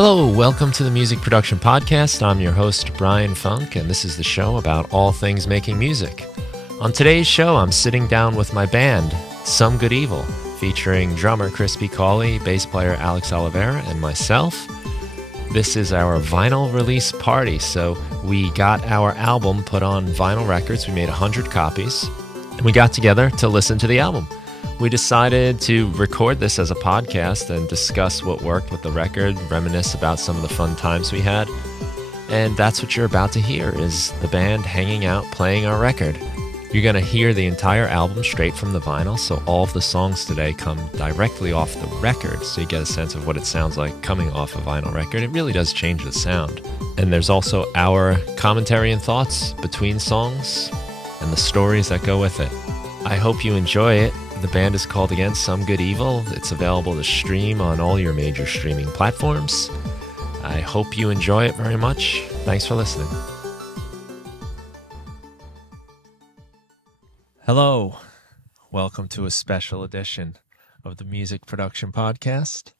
Hello, welcome to the Music Production Podcast. I'm your host, Brian Funk, and this is the show about all things making music. On today's show, I'm sitting down with my band, Some Good Evil, featuring drummer Cauley, bass player Alex Oliveira, and myself. This is our vinyl release party, so we got our album put on vinyl records. We made 100 copies, and we got together to listen to the album. We decided to record this as a podcast and discuss what worked with the record, reminisce about some of the fun times we had. And that's what you're about to hear, is the band hanging out playing our record. You're going to hear the entire album straight from the vinyl, so all of the songs today come directly off the record, so you get a sense of what it sounds like coming off a vinyl record. It really does change the sound. And there's also our commentary and thoughts between songs and the stories that go with it. I hope you enjoy it. The band is called, again, Some Good Evil. It's available to stream on all your major streaming platforms. I hope you enjoy it very much. Thanks for listening. Hello. Welcome to a special edition of the Music Production Podcast.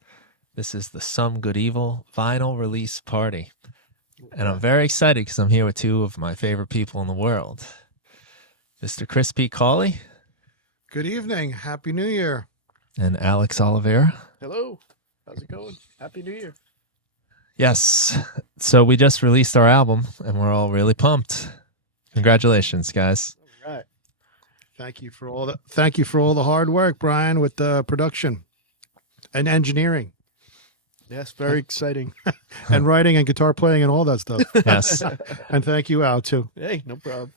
This is the Some Good Evil vinyl release party. And I'm very excited because I'm here with two of my favorite people in the world. Mr. Cauley. Good evening. Happy New Year. And Alex Oliveira. Hello. How's it going? Happy New Year. Yes. So we just released our album and we're all really pumped. Congratulations, guys. All right. Thank you for all the hard work, Brian, with the production and engineering. Yes, very exciting. And writing and guitar playing and all that stuff. Yes. And thank you, Al, too. Hey, no problem.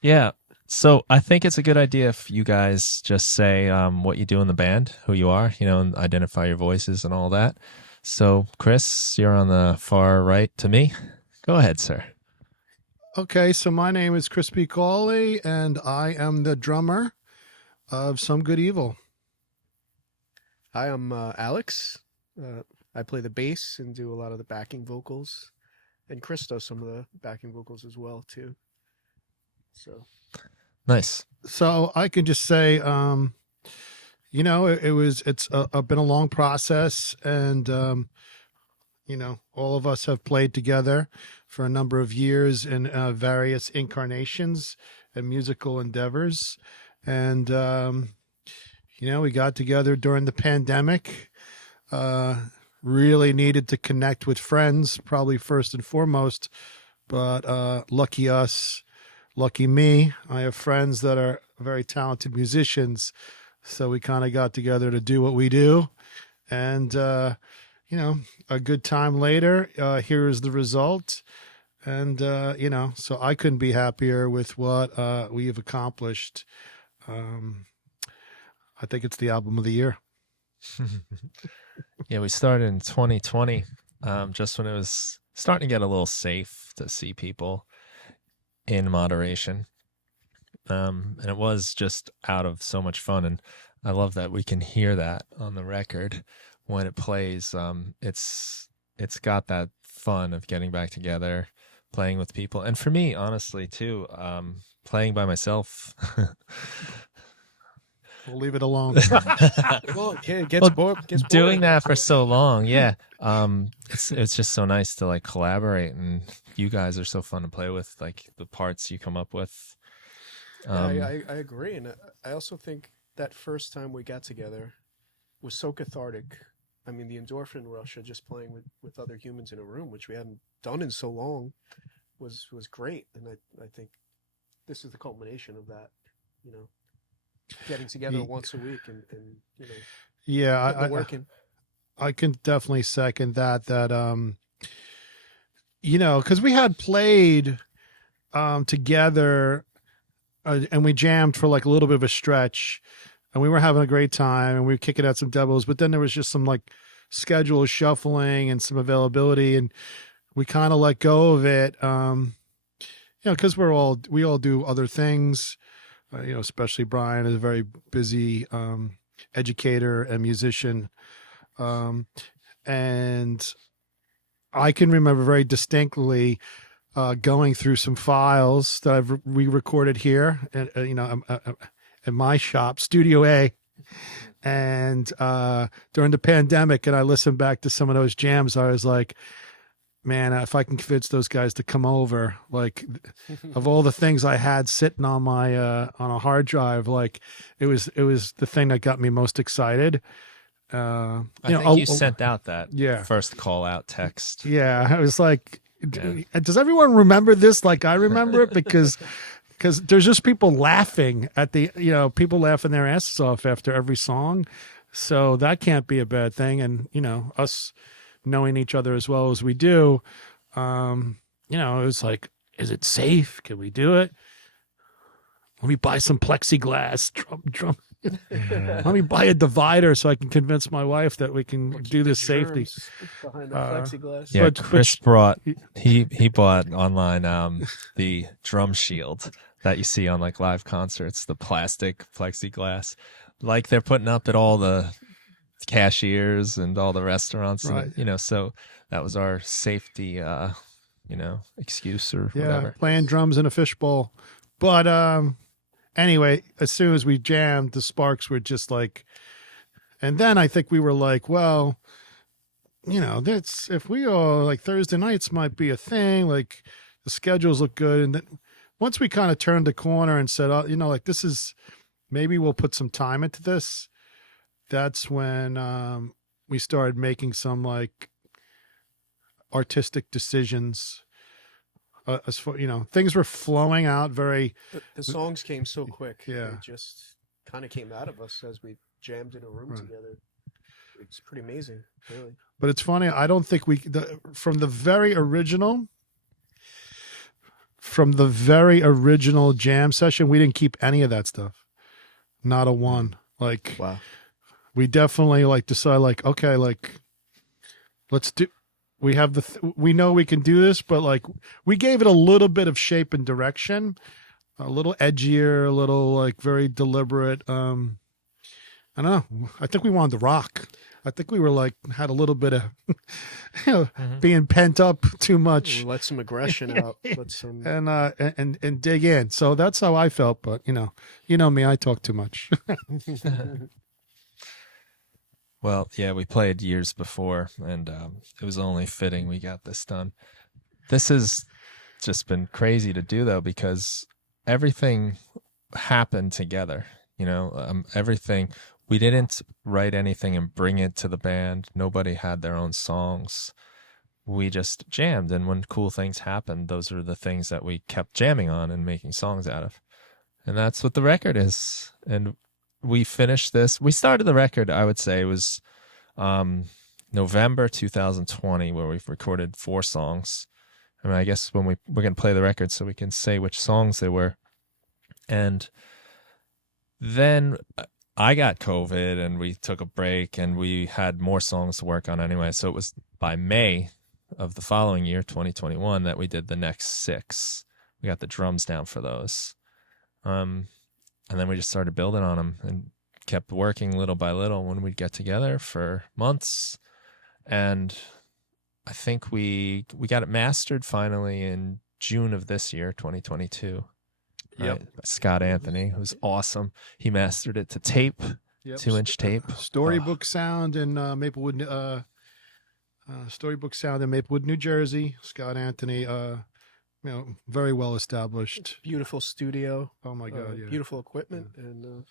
Yeah. So I think it's a good idea if you guys just say what you do in the band, who you are, and identify your voices and all that. So, Chris, you're on the far right to me. Go ahead, sir. Okay, so my name is Cauley, and I am the drummer of Some Good Evil. Hi, I'm Alex. I play the bass and do a lot of the backing vocals. And Chris does some of the backing vocals as well, too. So... Nice. So I can just say, it's been a long process, and all of us have played together for a number of years in various incarnations and musical endeavors, and we got together during the pandemic. Really needed to connect with friends, probably first and foremost, but lucky us. Lucky me, I have friends that are very talented musicians, so we kind of got together to do what we do. And, a good time later, here is the result. And, so I couldn't be happier with what we have accomplished. I think it's the album of the year. Yeah, we started in 2020, just when it was starting to get a little safe to see people in moderation, and it was just out of so much fun, and I love that we can hear that on the record when it plays. It's got that fun of getting back together, playing with people, and for me, honestly, too, playing by myself. We'll leave it alone. Well, yeah, it gets bored. Doing that for so long, yeah. It's just so nice to collaborate, and you guys are so fun to play with, the parts you come up with. I agree, and I also think that first time we got together was so cathartic. I mean, the endorphin rush of just playing with other humans in a room, which we hadn't done in so long, was great, and I think this is the culmination of that. Getting together once a week and yeah, working. I can definitely second that because we had played together and we jammed for a little bit of a stretch, and we were having a great time, and we were kicking out some demos, but then there was just some schedule shuffling and some availability, and we kind of let go of it, because we all do other things. Especially Brian is a very busy educator and musician. And I can remember very distinctly going through some files that I've re-recorded here, and in my shop, Studio A, And during the pandemic, and I listened back to some of those jams, I was like, man, if I can convince those guys to come over, like, of all the things I had sitting on my on a hard drive, like, it was the thing that got me most excited. I think you sent out that yeah. first call out text. Yeah, I was like, does everyone remember this like I remember it? Because there's just people laughing at the, people laughing their asses off after every song. So that can't be a bad thing. And, us knowing each other as well as we do, it was like, is it safe? Can we do it? Let me buy some plexiglass drum. Let me buy a divider so I can convince my wife that we can do this safely. Behind the plexiglass. Yeah, Chris brought he bought online the drum shield that you see on like live concerts, the plastic plexiglass, like they're putting up at all the cashiers and all the restaurants, right? And, so that was our safety, excuse or whatever. Playing drums in a fishbowl, but anyway, as soon as we jammed, the sparks were just like, and then I think we were like, well, that's, if we all like Thursday nights might be a thing, like the schedules look good. And then once we kind of turned the corner and said, like this is, maybe we'll put some time into this. That's when we started making some like artistic decisions. As far, things were flowing out very. The songs came so quick. Yeah, they just kind of came out of us as we jammed in a room together. It's pretty amazing, really. But it's funny. I don't think from the very original jam session, we didn't keep any of that stuff. Not a one. Like, wow. We definitely like decide like, okay, like let's do. We have we know we can do this, but like we gave it a little bit of shape and direction, a little edgier, a little like very deliberate. I don't know. I think we wanted to rock. I think we were like, had a little bit of, being pent up too much. Let some aggression out. Let some and dig in. So that's how I felt. But you know me, I talk too much. Well, yeah, we played years before, and it was only fitting we got this done. This has just been crazy to do, though, because everything happened together. Everything. We didn't write anything and bring it to the band. Nobody had their own songs. We just jammed, and when cool things happened, those are the things that we kept jamming on and making songs out of. And that's what the record is. And we finished this. We started the record, I would say, it was November 2020, where we've recorded 4 songs. I mean, I guess when we're going to play the record so we can say which songs they were. And then I got COVID and we took a break and we had more songs to work on anyway. So it was by May of the following year, 2021, that we did the next 6. We got the drums down for those. And then we just started building on them and kept working little by little when we'd get together for months. And I think we got it mastered finally in June of this year, 2022. Yep. Right? Scott Anthony, who's awesome. He mastered it to tape, 2-inch tape. Storybook Sound in Maplewood, Storybook Sound in Maplewood, New Jersey. Scott Anthony, very well established. Beautiful studio. Oh my God! Yeah. Beautiful equipment, and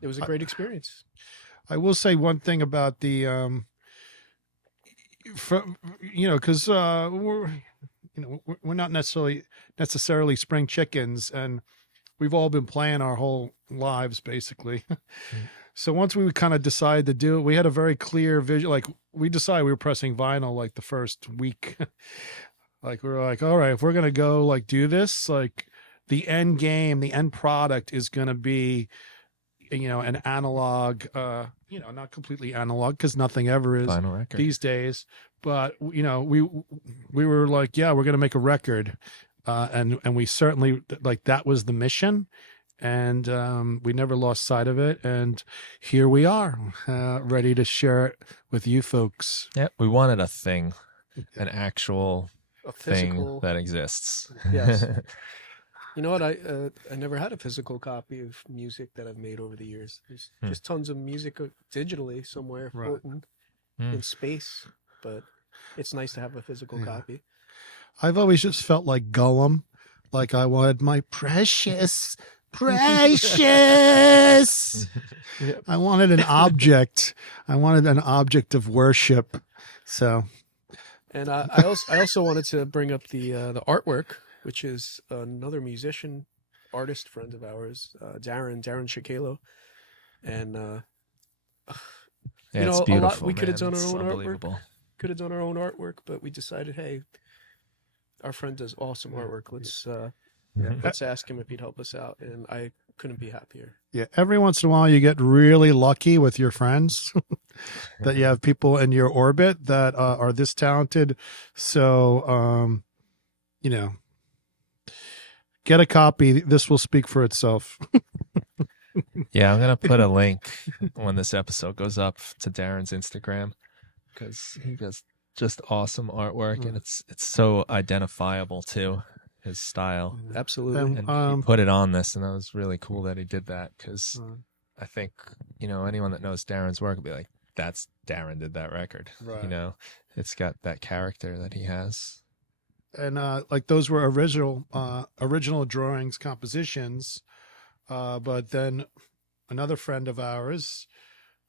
it was a great experience. I will say one thing about the, because we're not necessarily spring chickens, and we've all been playing our whole lives basically. So once we kind of decided to do it, we had a very clear vision. Like we decided we were pressing vinyl like the first week. Like we were like, all right, if we're gonna go like do this, like the end game, the end product is gonna be, an analog, not completely analog because nothing ever is these days. But we were like, yeah, we're gonna make a record, and we certainly like that was the mission, and we never lost sight of it. And here we are, ready to share it with you folks. Yeah, we wanted a thing, an actual a physical thing that exists. Yes. You know what? I never had a physical copy of music that I've made over the years. There's just tons of music digitally somewhere floating in space, but it's nice to have a physical copy. I've always just felt like Gollum, like I wanted my precious. I wanted an object. I wanted an object of worship. So, and I also wanted to bring up the artwork, which is another musician, artist friend of ours, Darren Shakalo, and yeah, it's beautiful. We could have done it's our own unbelievable. artwork, but we decided, hey, our friend does awesome artwork. Let's ask him if he'd help us out, and I couldn't be happier. Yeah, every once in a while you get really lucky with your friends that you have people in your orbit that are this talented. So, get a copy. This will speak for itself. Yeah, I'm going to put a link when this episode goes up to Darren's Instagram, because he does just awesome artwork, and it's so identifiable too. His style. Absolutely. And he put it on this, and that was really cool that he did that, because I think, anyone that knows Darren's work will be like, that's Darren did that record. Right. It's got that character that he has. And like those were original drawings, compositions, but then another friend of ours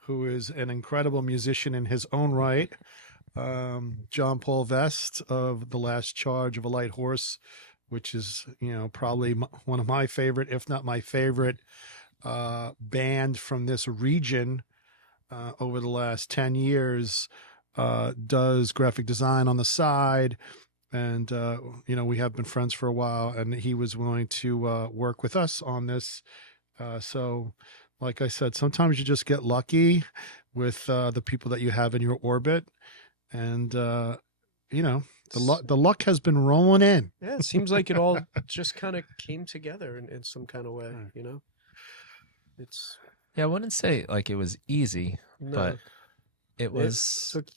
who is an incredible musician in his own right, John Paul Vest of The Last Charge of a Light Horse, which is, probably one of my favorite, if not my favorite, band from this region over the last 10 years, does graphic design on the side. And, we have been friends for a while, and he was willing to work with us on this. So, like I said, sometimes you just get lucky with the people that you have in your orbit. And, the luck has been rolling in. Yeah, it seems like it all just kind of came together in some kind of way, It's I wouldn't say like it was easy, but it was took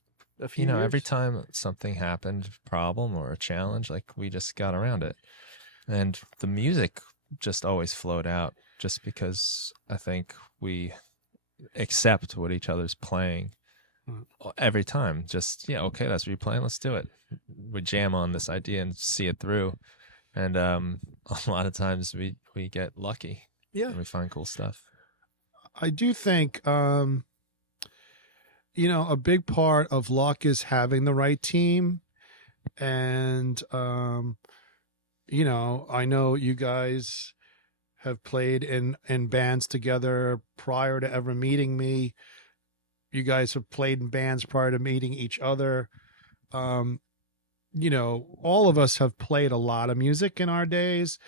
a few years. Every time something happened, problem or a challenge, like we just got around it. And the music just always flowed out, just because I think we accept what each other's playing every time. Just, okay, that's what you're playing, let's do it. We jam on this idea and see it through. And a lot of times we get lucky. Yeah. And we find cool stuff. I do think, a big part of luck is having the right team. And, I know you guys have played in bands together prior to ever meeting me. You guys have played in bands prior to meeting each other. All of us have played a lot of music in our days.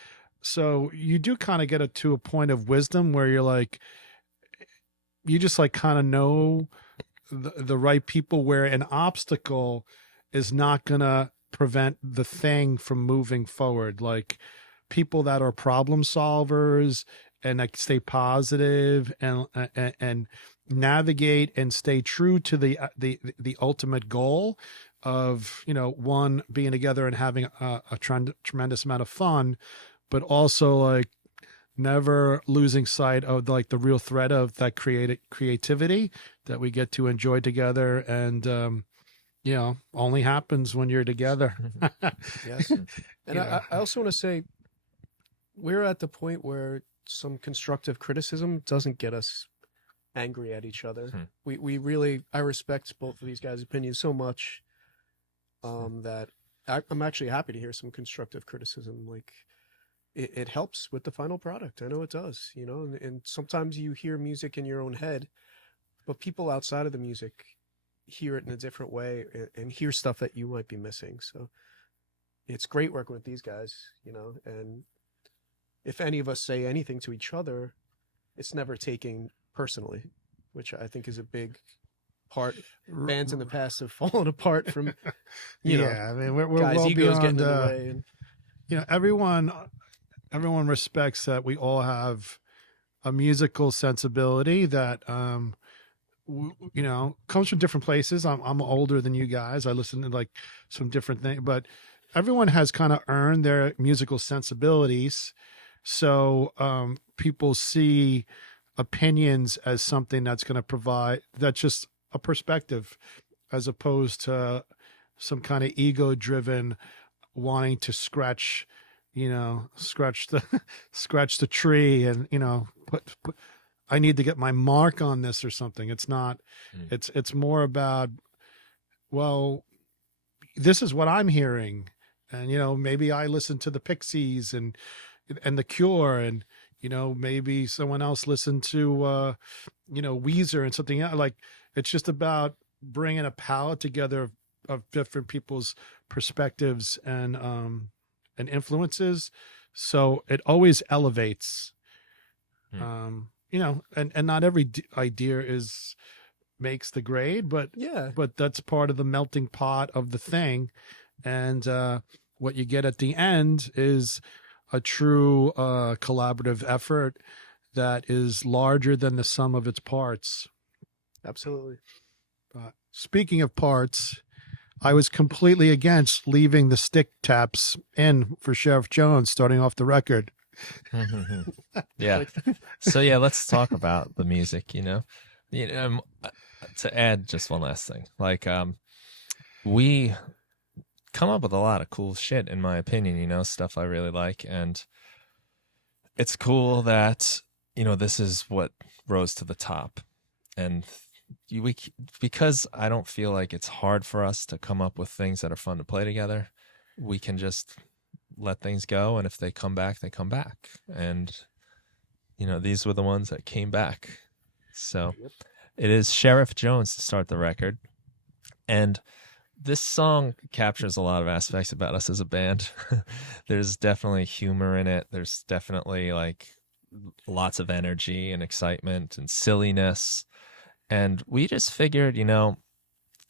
So you do kind of get to a point of wisdom where you're like, you just like kind of know the right people, where an obstacle is not going to prevent the thing from moving forward. Like people that are problem solvers and like stay positive and navigate and stay true to the ultimate goal of, one, being together and having a tremendous amount of fun, but also like never losing sight of like the real thread of that creativity that we get to enjoy together. And, only happens when you're together. Yes. And I also want to say, we're at the point where some constructive criticism doesn't get us angry at each other. We really, I respect both of these guys' opinions so much that I'm actually happy to hear some constructive criticism. Like it helps with the final product. I know it does, and sometimes you hear music in your own head, but people outside of the music hear it in a different way and hear stuff that you might be missing. So it's great working with these guys, and if any of us say anything to each other, it's never taken personally, which I think is a big part. Bands in the past have fallen apart from, I mean, we're guys' well egos beyond, getting in the way. And, everyone respects that we all have a musical sensibility that, comes from different places. I'm older than you guys. I listen to like some different things, but everyone has kind of earned their musical sensibilities. So people see opinions as something that's going to provide, that's just a perspective, as opposed to some kind of ego driven wanting to scratch the scratch the tree and put I need to get my mark on this or something. It's not. It's more about, well, this is what I'm hearing, and maybe I listen to the Pixies and the Cure, and maybe someone else listened to Weezer and something else. Like, it's just about bringing a palette together of different people's perspectives and influences, so it always elevates. And not every idea makes the grade, but that's part of the melting pot of the thing, and what you get at the end is a true collaborative effort that is larger than the sum of its parts. Absolutely. Speaking of parts, I was completely against leaving the stick taps in for Sheriff Jones starting off the record. Yeah. So yeah, let's talk about the music. To add just one last thing, like we come up with a lot of cool shit, in my opinion. Stuff I really like, and it's cool that this is what rose to the top, and because I don't feel like it's hard for us to come up with things that are fun to play together. We can just let things go, and if they come back, they come back. And these were the ones that came back. So it is Sheriff Jones to start the record, and this song captures a lot of aspects about us as a band. There's definitely humor in it. There's definitely like lots of energy and excitement and silliness. And we just figured,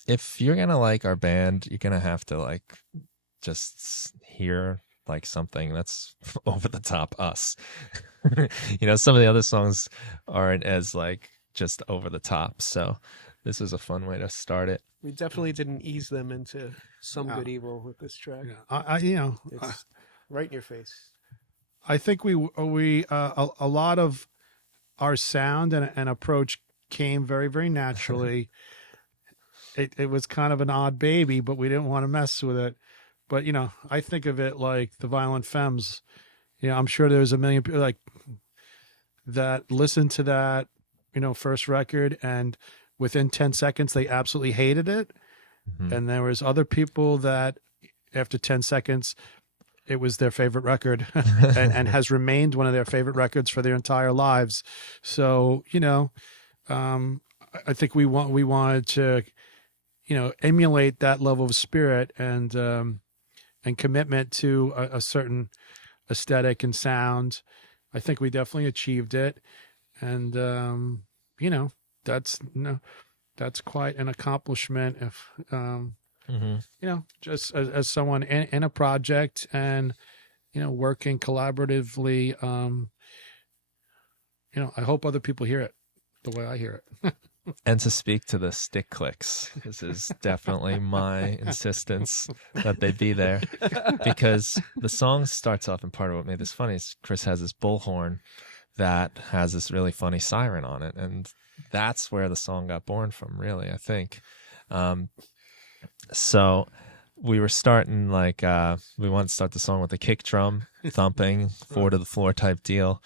if you're going to like our band, you're going to have to like just hear like something that's over the top us. Some of the other songs aren't as like just over the top. So this is a fun way to start it. We definitely didn't ease them into Some Good Evil with this track. Yeah. It's right in your face. I think we a lot of our sound and approach came very, very naturally. It was kind of an odd baby, but we didn't want to mess with it. But I think of it like the Violent Femmes. I'm sure there's a million people like that listen to that first record, and within 10 seconds they absolutely hated it. And there was other people that after 10 seconds it was their favorite record and has remained one of their favorite records for their entire lives. So I think we wanted to emulate that level of spirit and commitment to a certain aesthetic and sound. I think we definitely achieved it, and that's quite an accomplishment. If just as someone in a project and working collaboratively, I hope other people hear it the way I hear it. And to speak to the stick clicks, this is definitely my insistence that they be there, because the song starts off, and part of what made this funny is Chris has this bullhorn that has this really funny siren on it, and that's where the song got born from, really, I think. So we were starting we wanted to start the song with the kick drum thumping, 4 to the floor type deal,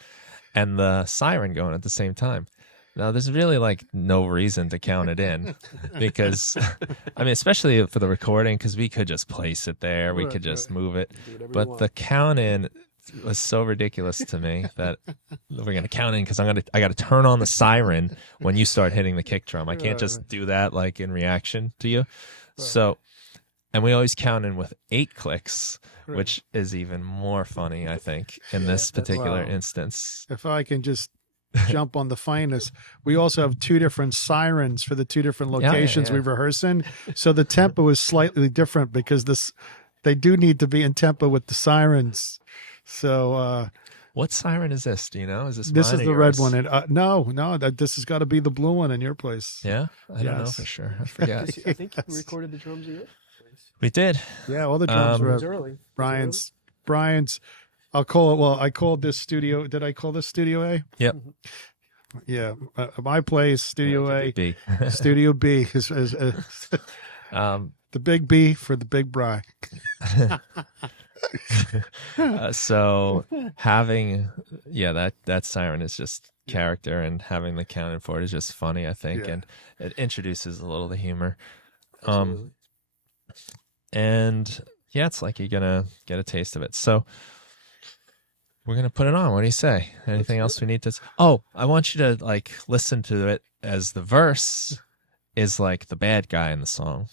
and the siren going at the same time. Now, there's really no reason to count it in, because, especially for the recording, because we could just place it there, we could just move it. But the count in was so ridiculous to me that we're going to count in, because I got to turn on the siren when you start hitting the kick drum. I can't just do that in reaction to you. So, and we always count in with 8 clicks, which is even more funny, I think, in this particular instance. If I can just jump on the finest, we also have 2 different sirens for the 2 different locations we rehearse in, so the tempo is slightly different, because they do need to be in tempo with the sirens. So what siren is this? Do you know? Is this is the red one? No, this has got to be the blue one in your place. Yeah, I don't know for sure. I forget. I think you recorded the drums in your place. We did. Yeah, all the drums It were was early. Brian's. I'll call it. Well, I called this studio. Did I call this Studio A? Yep. Yeah, my place, Studio A. B. Studio B is the big B for the big Bri. So having that siren is just character, and having the counting for it is just funny, I think, and it introduces a little of the humor. Absolutely. And yeah, it's like you're gonna get a taste of it. So we're gonna put it on. What do you say? Anything else we need to? Oh, I want you to like listen to it as the verse is like the bad guy in the song,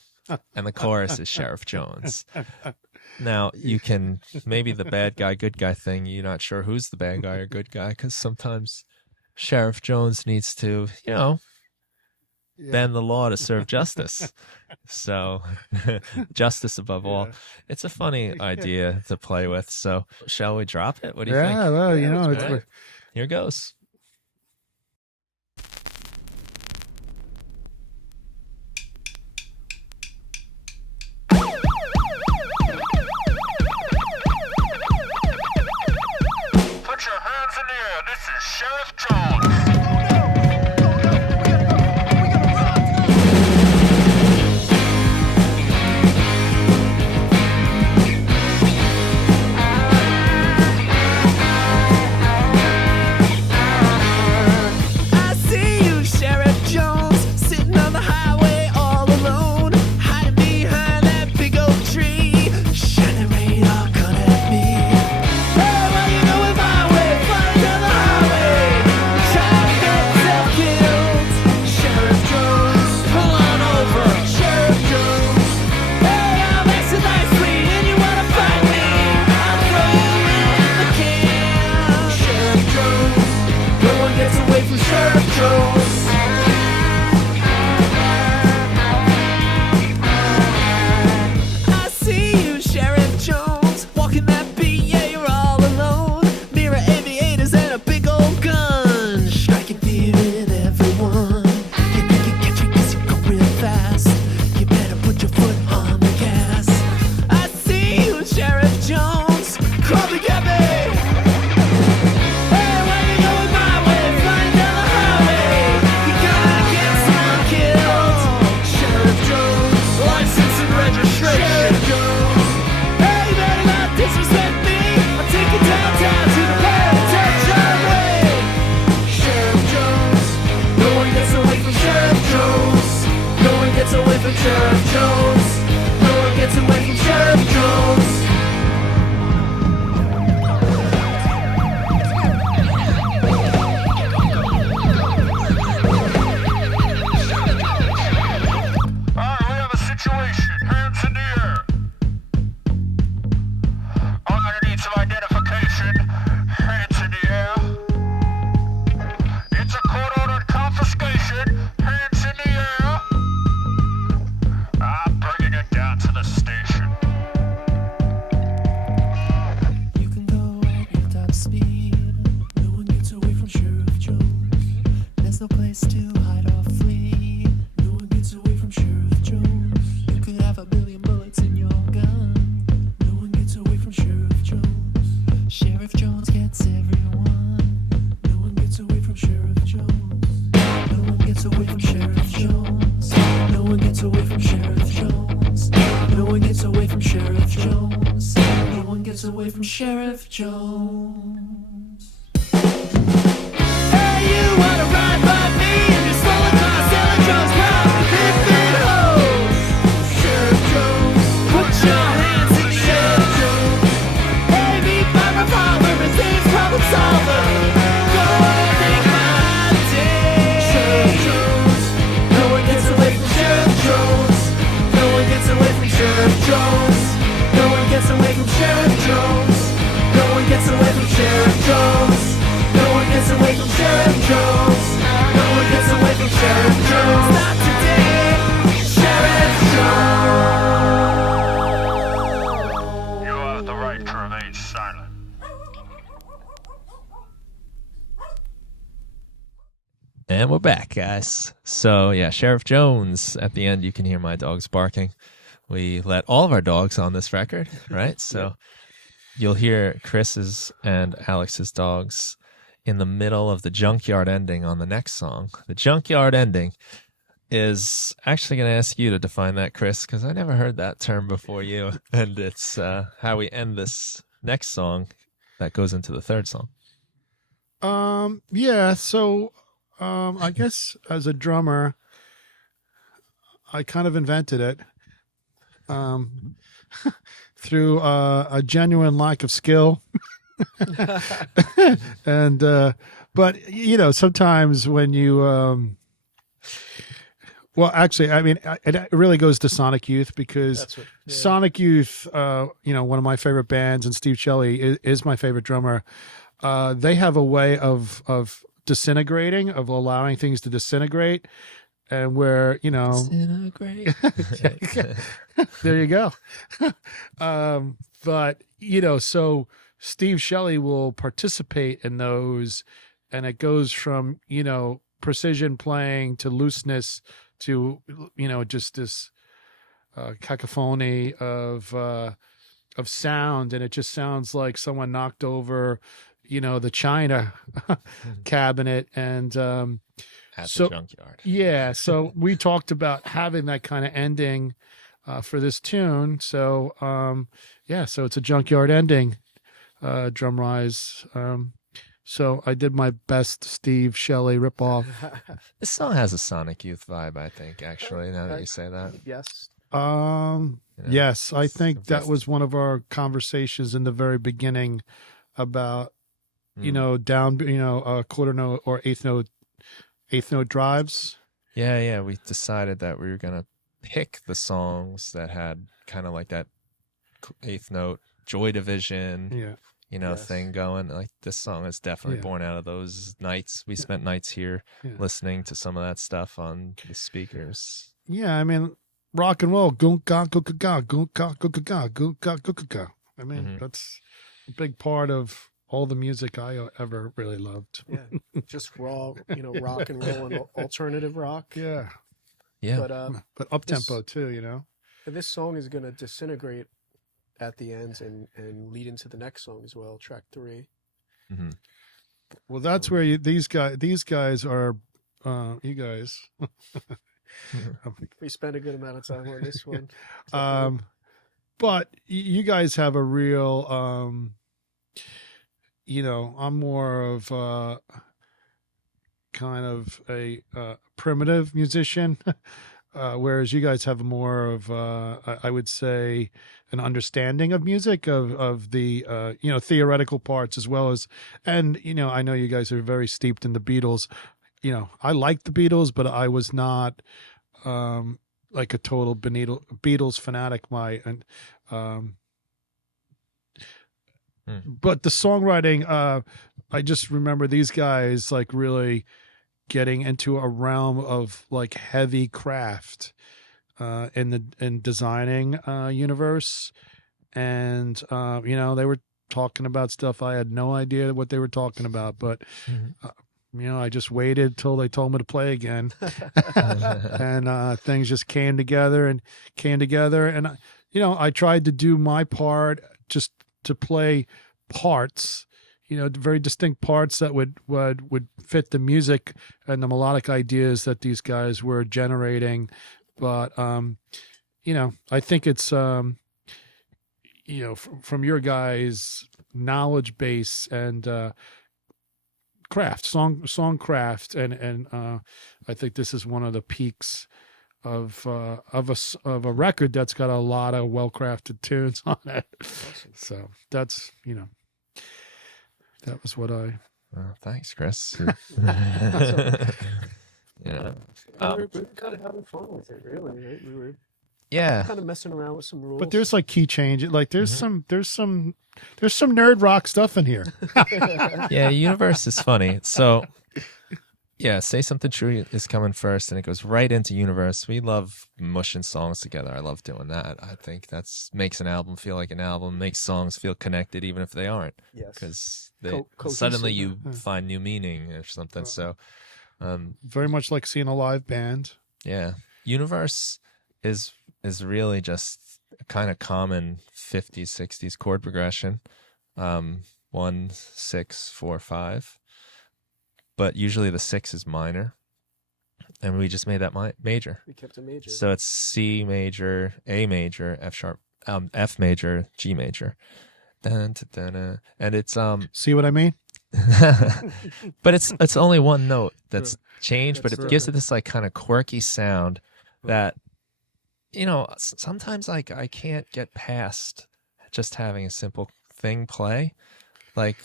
and the chorus is Sheriff Jones. Now you can maybe the bad guy, good guy thing. You're not sure who's the bad guy or good guy because sometimes Sheriff Jones needs to, bend the law to serve justice. So justice above all. It's a funny idea to play with. So shall we drop it? What do you think? Yeah, well, Right. Here goes. Put your hands in the air. This is Sheriff Jones. I see you, Sheriff Jones, sitting on the highway all alone, hiding behind that big oak tree, shining radar gun at me. Hey, well, you know if my way, flying down the highway, trying to get self-killed. Sheriff Jones, pull on over. Sheriff Jones, hey, I'm acting nicely, and you wanna fight me? I'll throw you in the can. Sheriff Jones, no one gets away from Sheriff Jones. I see you, Sheriff Jones, walking that beat, yeah, you're all alone. Mirror aviators and a big old gun, striking fear in everyone. You think you catch it 'cause you go real fast. You better put your foot on the gas. I see you, Sheriff Jones, come and get me. Hey, when you going my way, flying down the highway, you gotta get someone killed. Sheriff Jones, license and registration. Sheriff Jones, hey, you better not disrespect me. I'll take you downtown to the penitentiary. Sheriff Jones, no one gets away from Sheriff Jones. No one gets away from Sheriff Jones. No one gets away from Sheriff Jones. Alright, we have a situation. Hands in the air. I'm gonna need some identification. Hands in the air. It's a court-ordered confiscation. Hands in the air. I'm bringing it down to the station. You can go at your top speed. No one gets away from Sheriff Jones. There's no place to hide or flee. No one gets away from Sheriff Jones. You could have 1,000,000,000 bullets in your gun. No one gets away from Sheriff Jones. Sheriff Jones gets everyone. No one gets away from Sheriff Jones. No one gets away from Sheriff Jones. No one gets away from Sheriff Jones. No one gets away from Sheriff Jones. No one gets away from Sheriff Jones. Hey, you wanna ride by me in your stolen car, selling drugs, robbing pimping hoes? Sheriff Jones, put your hands in the air. Jones, hey, beat my revolver, his name's Problem Solver. Go and make my day. Sheriff Jones, no one gets away from Sheriff Jones. No one gets away from Sheriff Jones. No one gets away from Sheriff Jones. No one gets away from Sheriff Jones. No one gets away from Sheriff Jones. No one gets away from Sheriff Jones. Not today, Sheriff Jones. You have the right to remain silent. And we're back, guys. So yeah, Sheriff Jones. At the end, you can hear my dogs barking. we let all of our dogs on this record, right? So you'll hear Chris's and Alex's dogs in the middle of the junkyard ending on the next song. The junkyard ending is actually going to ask you to define that, Chris, because I never heard that term before you. And it's how we end this next song that goes into the third song. Yeah, so I guess as a drummer, I kind of invented it through a genuine lack of skill. And but you know, sometimes when you well, actually, I mean, it really goes to Sonic Youth, because Sonic Youth, you know, one of my favorite bands, and Steve Shelley is my favorite drummer. They have a way of disintegrating, of allowing things to disintegrate, and where, you know, Disintegrate. there you go. But you know, so Steve Shelley will participate in those, and it goes from, you know, precision playing to looseness to, you know, just this cacophony of sound, and it just sounds like someone knocked over, you know, the china cabinet, and At so the junkyard. yeah, so we talked about having that kind of ending for this tune. So yeah, so it's a junkyard ending, Drum Rise. So I did my best Steve Shelley ripoff. This song has a Sonic Youth vibe, I think, actually, now that you say that. Yes. You know, Yes, I think it's- that was one of our conversations in the very beginning about, you know, down, you know, quarter note or eighth note drives. Yeah, we decided that we were going to pick the songs that had kind of like that eighth note Joy Division, Yeah. you know, Yes. thing going. Like, this song is definitely Yeah. born out of those nights. We spent nights here Yeah. listening to some of that stuff on the speakers. Yeah, I mean, rock and roll. Goon ga go ga ga goon ga go ga ga goon ga go ga ga. I mean, Mhm. that's a big part of all the music I ever really loved. Yeah. Just raw, you know, rock and roll and alternative rock. Yeah, Yeah. But but up tempo too, you know. this song is going to disintegrate at the end and lead into the next song as well, track 3. Mhm. Well, that's where these guys are. You guys. We spent a good amount of time on this one. But you guys have a real. You know, I'm more of kind of a primitive musician, whereas you guys have more of, I would say, an understanding of music, of the, you know, theoretical parts as well as, and, you know, I know you guys are very steeped in the Beatles. You know, I liked the Beatles, but I was not like a total Beatles fanatic. But the songwriting, I just remember these guys like really getting into a realm of like heavy craft in designing universe, and you know, they were talking about stuff I had no idea what they were talking about, but you know, I just waited till they told me to play again, and things just came together, and you know, I tried to do my part, just to play parts, you know, very distinct parts that would fit the music and the melodic ideas that these guys were generating. But you know, I think it's you know, from your guys' knowledge base and craft, song craft, and I think this is one of the peaks of a record that's got a lot of well-crafted tunes on it. Awesome. So that's, you know, that was what I. Well, thanks, Chris. Yeah. We were kind of having fun with it, really, right? We were Yeah. kind of messing around with some rules. But there's like key change. Like there's some nerd rock stuff in here. Yeah, Universe is funny. So, yeah, Say Something True is coming first, and it goes right into Universe. We love mushing songs together. I love doing that. I think that's makes an album feel like an album, makes songs feel connected, even if they aren't, yes. because Cohesive. suddenly you find new meaning or something. So, Very much like seeing a live band. yeah, Universe is is really just a kind of common 50s, 60s chord progression. 1, 6, 4, 5. But usually the 6 is minor. And we just made that major. We kept a major. So it's C major, A major, F sharp, F major, G major. Dun, dun, dun, dun. And it's See what I mean? but it's only one note that's changed, but That's it gives it this like kind of quirky sound that, you know, sometimes like I can't get past just having a simple thing play. Like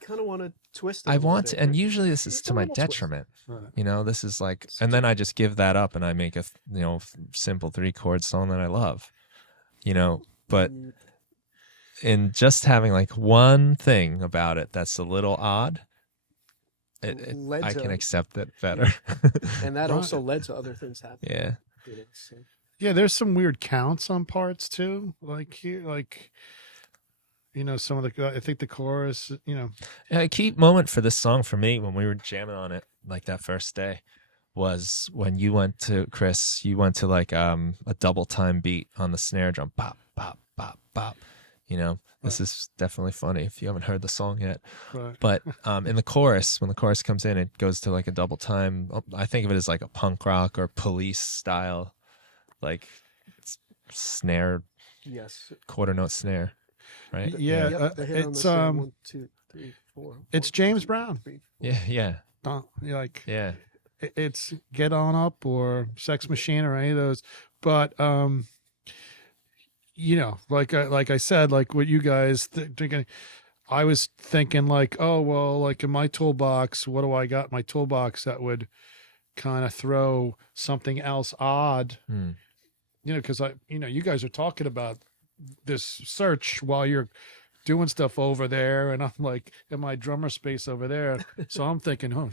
kind of want to twist it. I a little want bit, to, and right? usually this is Just to a my little twist. detriment. Right. You know, this is like, and then I just give that up and I make a, you know, simple 3-chord song that I love, you know, but in just having like one thing about it that's a little odd, Led I to- can accept it better. And that Right. also led to other things happening. Yeah. You know, so. Yeah, there's some weird counts on parts too. Like here, like you know, some of the I think the chorus, you know, Yeah, a key moment for this song for me when we were jamming on it, like that first day, was when you went to like a double time beat on the snare drum, pop, pop, pop, pop. You know, this is definitely funny if you haven't heard the song yet. right. But in the chorus, when the chorus comes in, it goes to like a double time. I think of it as like a punk rock or Police style, like snare, Yes. quarter note snare, right? Yeah, Yep, they hit on the it's snare. 1, 2, 3, 4. it's 1, James 2, Brown. 3, 4. Yeah. Like Yeah. it's Get On Up or Sex Machine or any of those, but you know, like I said, like what you guys thinking, I was thinking like, oh well, like in my toolbox, what do I got in my toolbox that would kind of throw something else odd, Hmm. you know, because you guys are talking about this search while you're doing stuff over there, and I'm like in my drummer space over there, so I'm thinking, oh,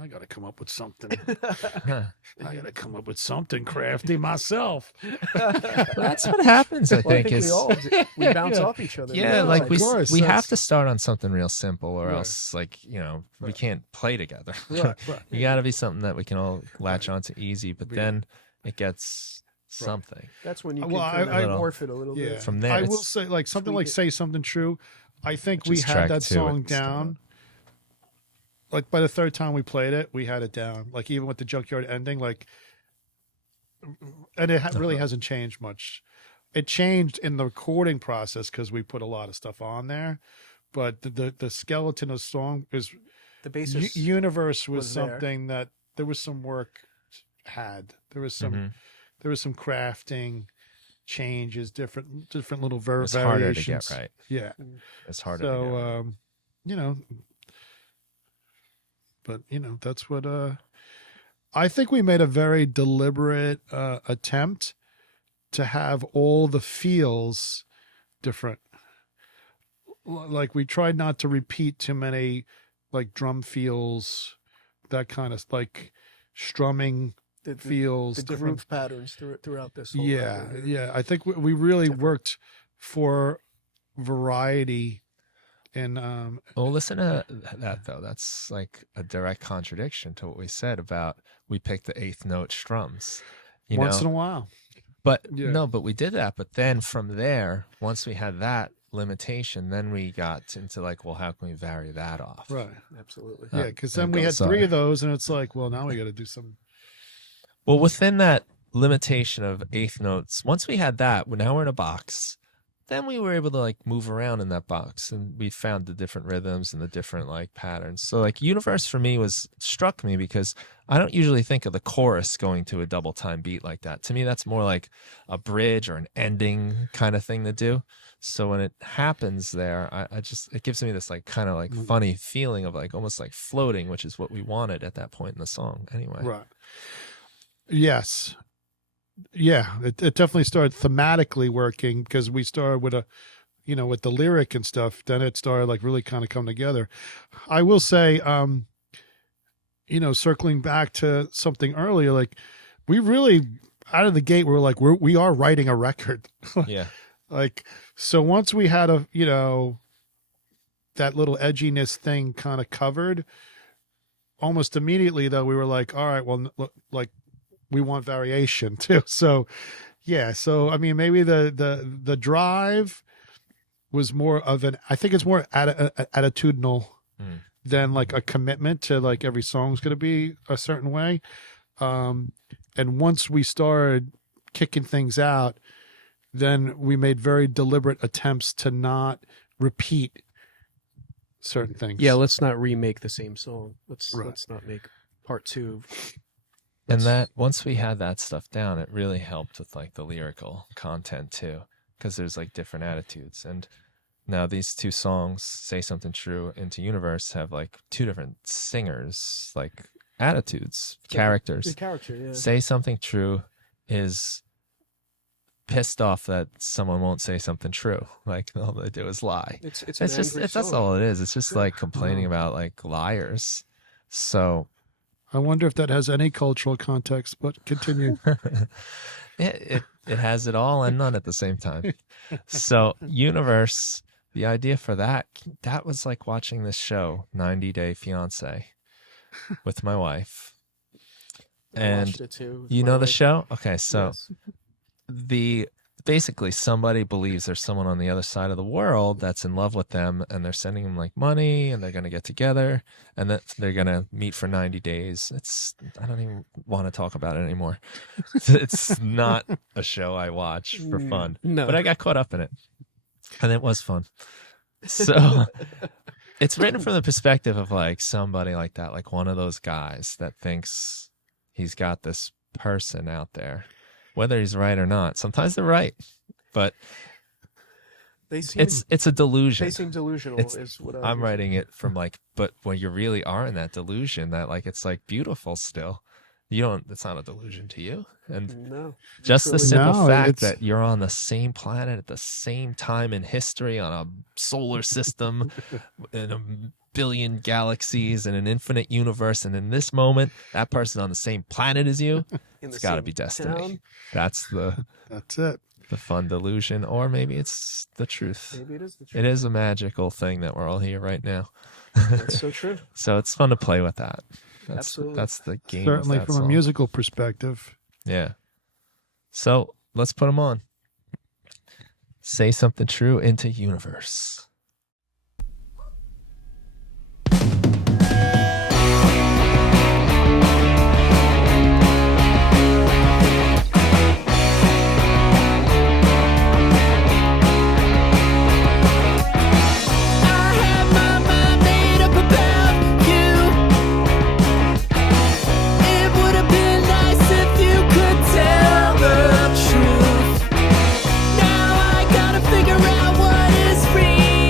I got to come up with something. I got to come up with something crafty myself. Well, that's what happens, I Well, I think. think is we all we bounce Yeah. off each other. yeah, Yeah, like of we course, we have that's- to start on something real simple, or Right. else, like, you know, we Right. can't play together. Right. You got to be something that we can all latch onto easy, but Yeah. then it gets something. That's when you can Well, kind I- of morph it a little Yeah. bit. From there, I will it's say, like something tweak like it. Say Something True. I think we Just had track that 2 song at the start. down. Like by the third time we played it, we had it down. Like even with the Junkyard ending, like, and it really hasn't changed much. It changed in the recording process because we put a lot of stuff on there, but the skeleton of the song is The basis. Universe was was there. something that there was some work had. There was some Mhm. there was some crafting changes, different little It's harder to variations. get right. Yeah. It's harder to get So right. you know, but you know, that's what I think we made a very deliberate attempt to have all the feels different. Like we tried not to repeat too many like drum feels, that kind of like strumming the feels, the groove patterns throughout this whole Yeah, record. yeah. I think we really Different. worked for variety. And Well, listen to that though. That's like a direct contradiction to what we said about we picked the 8th note strums. You once know, in a while, but Yeah. no, but we did that. But then from there, once we had that limitation, then we got into like, well, how can we vary that off? right? Absolutely. Yeah, because then we had goes, 3 of those, and it's like, well, now we got to do some. Well, within that limitation of 8th notes, once we had that, now we're in a box. Then we were able to like move around in that box, and we found the different rhythms and the different like patterns. So like Universe for me struck me because I don't usually think of the chorus going to a double time beat like that. To me, that's more like a bridge or an ending kind of thing to do. So when it happens there, I just, it gives me this like kind of like funny feeling of like almost like floating, which is what we wanted at that point in the song anyway. Right. Yes. Yeah, it definitely started thematically working because we started with with the lyric and stuff. Then it started like really kind of come together. I will say, circling back to something earlier, like we really out of the gate, we were like, we are writing a record. Yeah. Like, so once we had that little edginess thing kind of covered, almost immediately though, we were like, all right, well, like we want variation too. So Yeah, so I mean, maybe the drive was more of an. I think it's more attitudinal than like a commitment to like every song's going to be a certain way. And once we started kicking things out, then we made very deliberate attempts to not repeat certain things. Yeah, let's not remake the same song. Let's Right. let's not make part two. And that once we had that stuff down, it really helped with like the lyrical content too, because there's like different attitudes. And now these two songs, Say Something True, Into Universe, have like two different singers, like attitudes, characters. The character, yeah. Say Something True is pissed off that someone won't say something true. Like all they do is lie. It's It's an just angry that's song. all it is. It's just like complaining about like liars. So I wonder if that has any cultural context, but continue. it has it all and none at the same time. So Universe, the idea for that was like watching this show, 90 Day Fiance, with my wife. I And watched it too with you my know the wife. show? Okay, so Yes. basically somebody believes there's someone on the other side of the world that's in love with them, and they're sending them like money, and they're going to get together, and that they're going to meet for 90 days. I don't even want to talk about it anymore. It's not a show I watch for fun, No. but I got caught up in it, and it was fun. So it's written from the perspective of like somebody like that, like one of those guys that thinks he's got this person out there, whether he's right or not. Sometimes they're right, but They seem it's a delusion. they seem delusional. It's- Is what I'm writing it from like, but when you really are in that delusion, that like it's like beautiful still. You don't. It's not a delusion to you, and No. just the Truly simple No, fact it's- that you're on the same planet at the same time in history, on a solar system, in a billion galaxies, in an infinite universe, and in this moment, that person's on the same planet as you. In It's the got to same be destiny. town. That's the That's it. fun delusion, or maybe it's the truth. Maybe it is the It truth. is a magical thing that we're all here right now. That's so true. So it's fun to play with that. Absolutely. That's the game. Certainly of that from a song. musical perspective. Yeah. So let's put them on. Say Something True, Into Universe. I had my mind made up about you. It would have been nice if you could tell the truth. Now I gotta figure out what is real.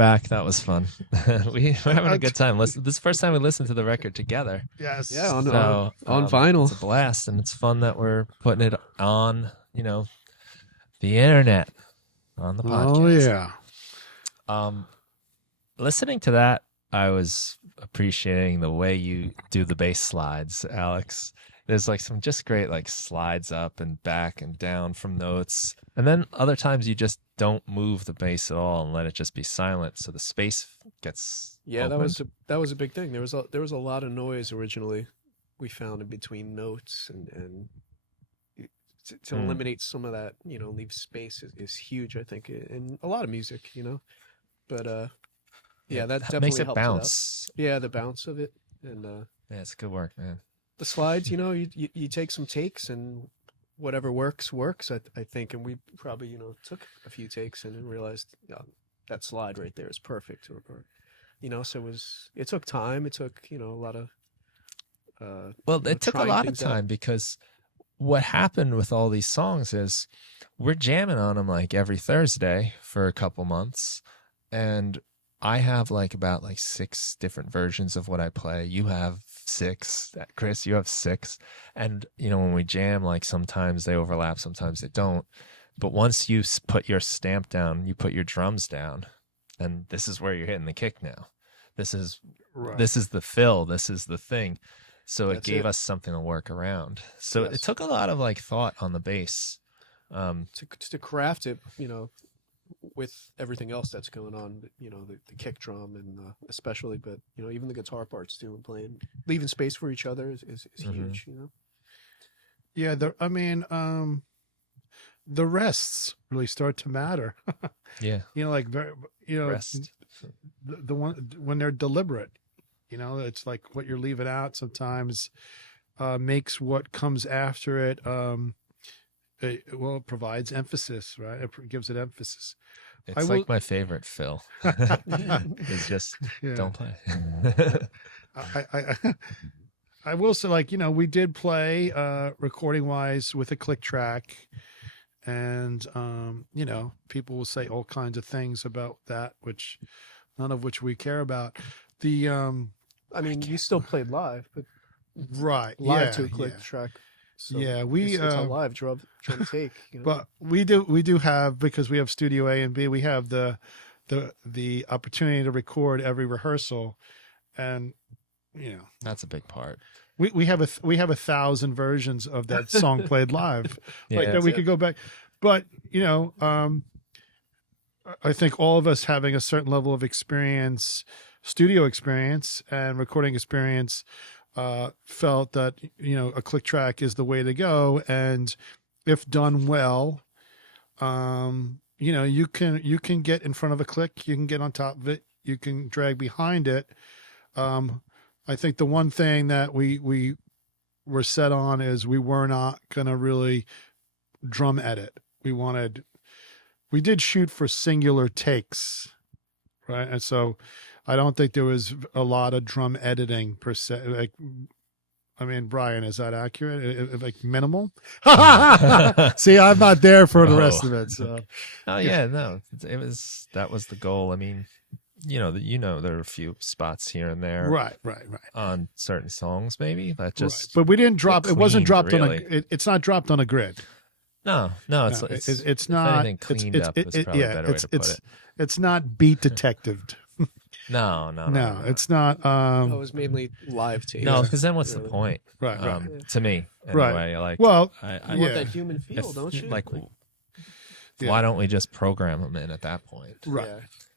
back. That was fun. We're having a good time. This is the first time we listened to the record together. Yes. Yeah, on So, vinyl. It's a blast, and it's fun that we're putting it on, the internet, on the podcast. Oh yeah. Listening to that, I was appreciating the way you do the bass slides, Alex. There's like some just great like slides up and back and down from notes. And then other times you just don't move the bass at all and let it just be silent, so the space gets opened. that was a big thing. There was a lot of noise originally we found in between notes, and to eliminate some of that, leave space is huge, I think, in a lot of music, But that definitely makes it helps bounce. It out. Yeah, the bounce of it, and Yeah, it's good work, man. the slides. You take some takes, and whatever works. I think, and we probably took a few takes and then realized that slide right there is perfect, or so it took time. It took a lot of. Well, it took a trying lot of things out. time because what happened with all these songs is we're jamming on them like every Thursday for a couple months, and I have about 6 different versions of what I play. You have 6, Chris, you have 6. And, when we jam, sometimes they overlap, sometimes they don't. But once you put your stamp down, you put your drums down, and this is where you're hitting the kick now. This is the fill. This is the thing. So it gave us something to work around. So it took a lot of thought on the bass. To craft it, with everything else that's going on, the kick drum and especially, but even the guitar parts too, and playing, leaving space for each other is huge. Yeah. The rests really start to matter. Yeah. Rest. The one when they're deliberate, it's like what you're leaving out sometimes makes what comes after it. It provides emphasis, right? It gives it emphasis. It's my favorite fill. It's just don't play. I will say, we did play recording wise with a click track, and people will say all kinds of things about that, which none of which we care about. You still played live, but right, live to a click track. So we it's a live drum take, but we do have, because we have Studio A and B, we have the opportunity to record every rehearsal, and that's a big part. We have 1,000 versions of that song played live, that we could go back. But I think all of us having a certain level of experience, studio experience and recording experience, felt that a click track is the way to go, and if done well, you can get in front of a click, you can get on top of it, you can drag behind it. I think the one thing that we were set on is we were not gonna really drum edit. We did shoot for singular takes, right? And so I don't think there was a lot of drum editing per se. Brian, is that accurate? Minimal? See, I'm not there for the rest of it. So. Oh yeah, no, that was the goal. There are a few spots here and there, right, on certain songs, maybe that just. But we didn't drop. It wasn't dropped really. It's not dropped on a grid. No, it's not. Anything cleaned up is probably a better way to put it. It's not beat detectived. No, it's not. it was mainly live tape. No, because then what's the point? Right. To me, Right. anyway. You want that human feel, don't you? Why don't we just program them in at that point? Right.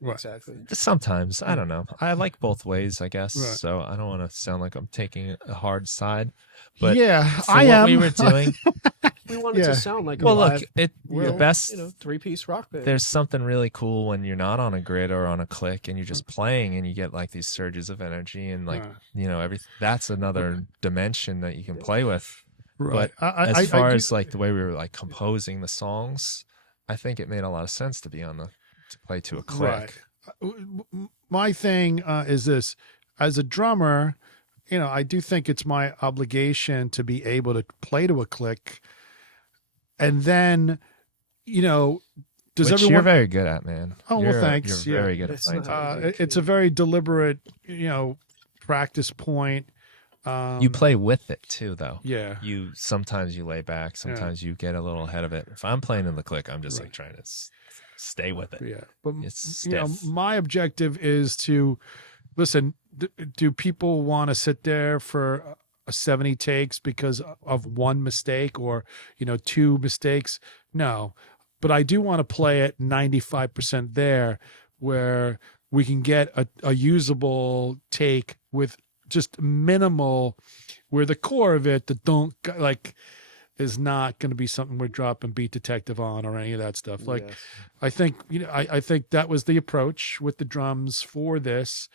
Right. Exactly. Sometimes I don't know. I like both ways, I guess. Right. So I don't want to sound like I'm taking a hard side, but for I what am. we were doing. We wanted to sound like a Well, live, look, the best. 3-piece rock band. There's something really cool when you're not on a grid or on a click and you're just playing and you get these surges of energy and everything. That's another dimension that you can play with. Right. But as far as the way we were composing the songs, I think it made a lot of sense to be to play to a click. Right. My thing is this: as a drummer, I do think it's my obligation to be able to play to a click, and then, does Which everyone? you're very good at, man. Oh, well, You're- thanks. You're Yeah. very good at It's playing. not- It's a very deliberate, practice point. You play with it too, though. Yeah. You sometimes you lay back, sometimes you get a little ahead of it. If I'm playing in the click, I'm just like trying to stay with it. Yeah, but It's you know, stiff. my objective is to listen. Do people want to sit there for 70 takes because of one mistake or 2 mistakes? No, but I do want to play it 95% there, where we can get a usable take with just minimal, where the core of it, is not going to be something we're dropping Beat Detective on or any of that stuff. Like, Yes. I think I think that was the approach with the drums for this,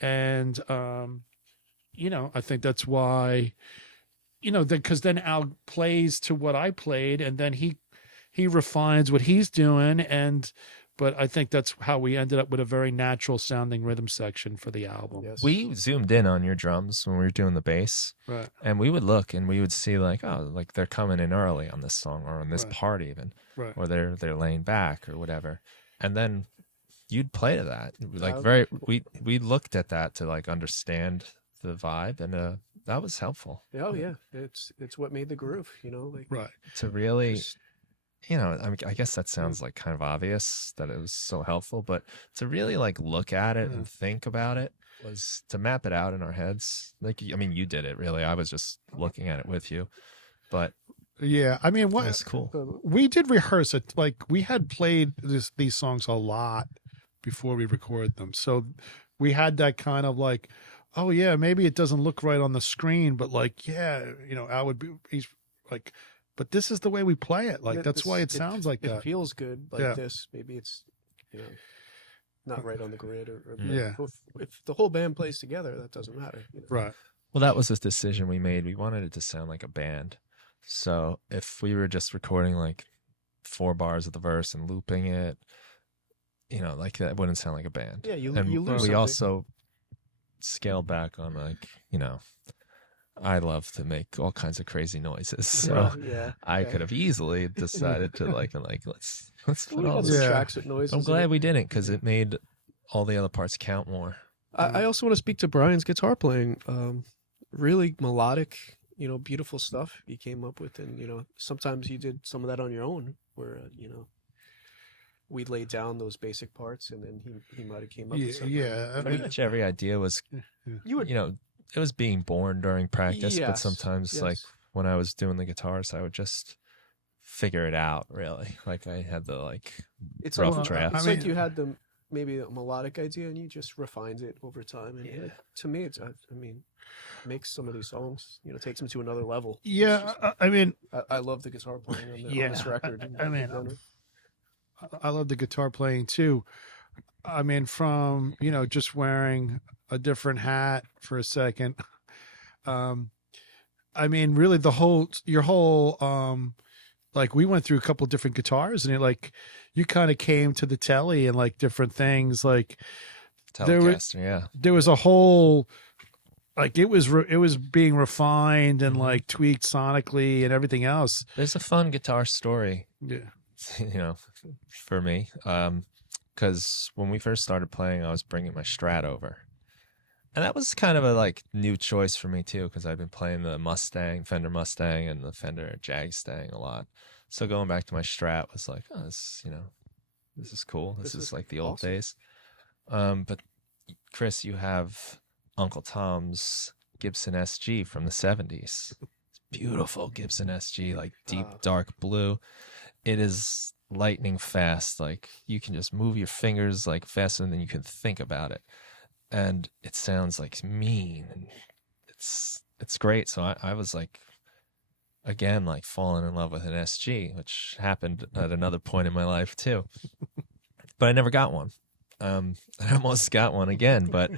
and I think that's why, because then Al plays to what I played, and then he refines what he's doing, but I think that's how we ended up with a very natural sounding rhythm section for the album. Yes. We zoomed in on your drums when we were doing the bass, Right. and we would look and we would see like, oh, like they're coming in early on this song or on this Right. part even, Right. or they're laying back or whatever, and then you'd play to that. Like would- we looked at that to like understand the vibe, and that was helpful Oh yeah, it's what made the groove. Like Right. to really. just- I mean, I guess that sounds like kind of obvious that it was so helpful, but to really like look at it and think about it was to map it out in our heads. Like, I mean, you did it really. I was just looking at it with you, but Yeah. I mean, it what was cool. we did rehearse it. Like, we had played these songs a lot before we recorded them, so we had that kind of like, oh yeah, maybe it doesn't look right on the screen, but like, yeah, Al would be, he's like, but this is the way we play it. Like, that's why it sounds like it that. feels good like Yeah. this. Maybe it's not right on the grid or Yeah. If the whole band plays together, that doesn't matter. Right. Well, that was a decision we made. We wanted it to sound like a band. So if we were just recording like 4 bars of the verse and looping it, like that wouldn't sound like a band. Yeah, you And lose we something. also scaled back on like, I love to make all kinds of crazy noises. So Well, yeah, I yeah. could have easily decided to let's put We all had this. some Yeah. tracks with noises. I'm in glad it. we didn't, because it made all the other parts count more. I also want to speak to Brian's guitar playing. Really melodic, beautiful stuff you came up with, and sometimes you did some of that on your own, where we laid down those basic parts, and then he might have came up with something. Yeah. I Pretty mean, much every idea was, You would, it was being born during practice, but Yes, sometimes like yes. when I was doing the guitars, I would just figure it out really. Like I had the it's rough like, draft. It's I like mean- you had maybe a melodic idea, and you just refined it over time. And Yeah. to me, it's makes some of these songs, takes them to another level. yeah. I mean, I love the guitar playing on Yeah, this record. I mean, I love the guitar playing too. I mean, from just wearing a different hat for a second. I mean, really, your whole like, we went through a couple different guitars, and you kind of came to the telly and like different things. Like, Telecaster, yeah. there was a whole, like, it was being refined and like tweaked sonically and everything else. There's a fun guitar story, Yeah. for me. Because when we first started playing, I was bringing my Strat over. And that was kind of a new choice for me too, because I've been playing the Fender Mustang and the Fender Jagstang a lot. So going back to my Strat was like, oh, this is cool. This is like the old awesome. days. But Chris, you have Uncle Tom's Gibson SG from the 70s. Beautiful Gibson SG, like deep dark blue. It is lightning fast. Like, you can just move your fingers like faster than you can think about it. And it sounds like mean, and it's great. So I was again, falling in love with an SG, which happened at another point in my life too. But I never got one. I almost got one again, but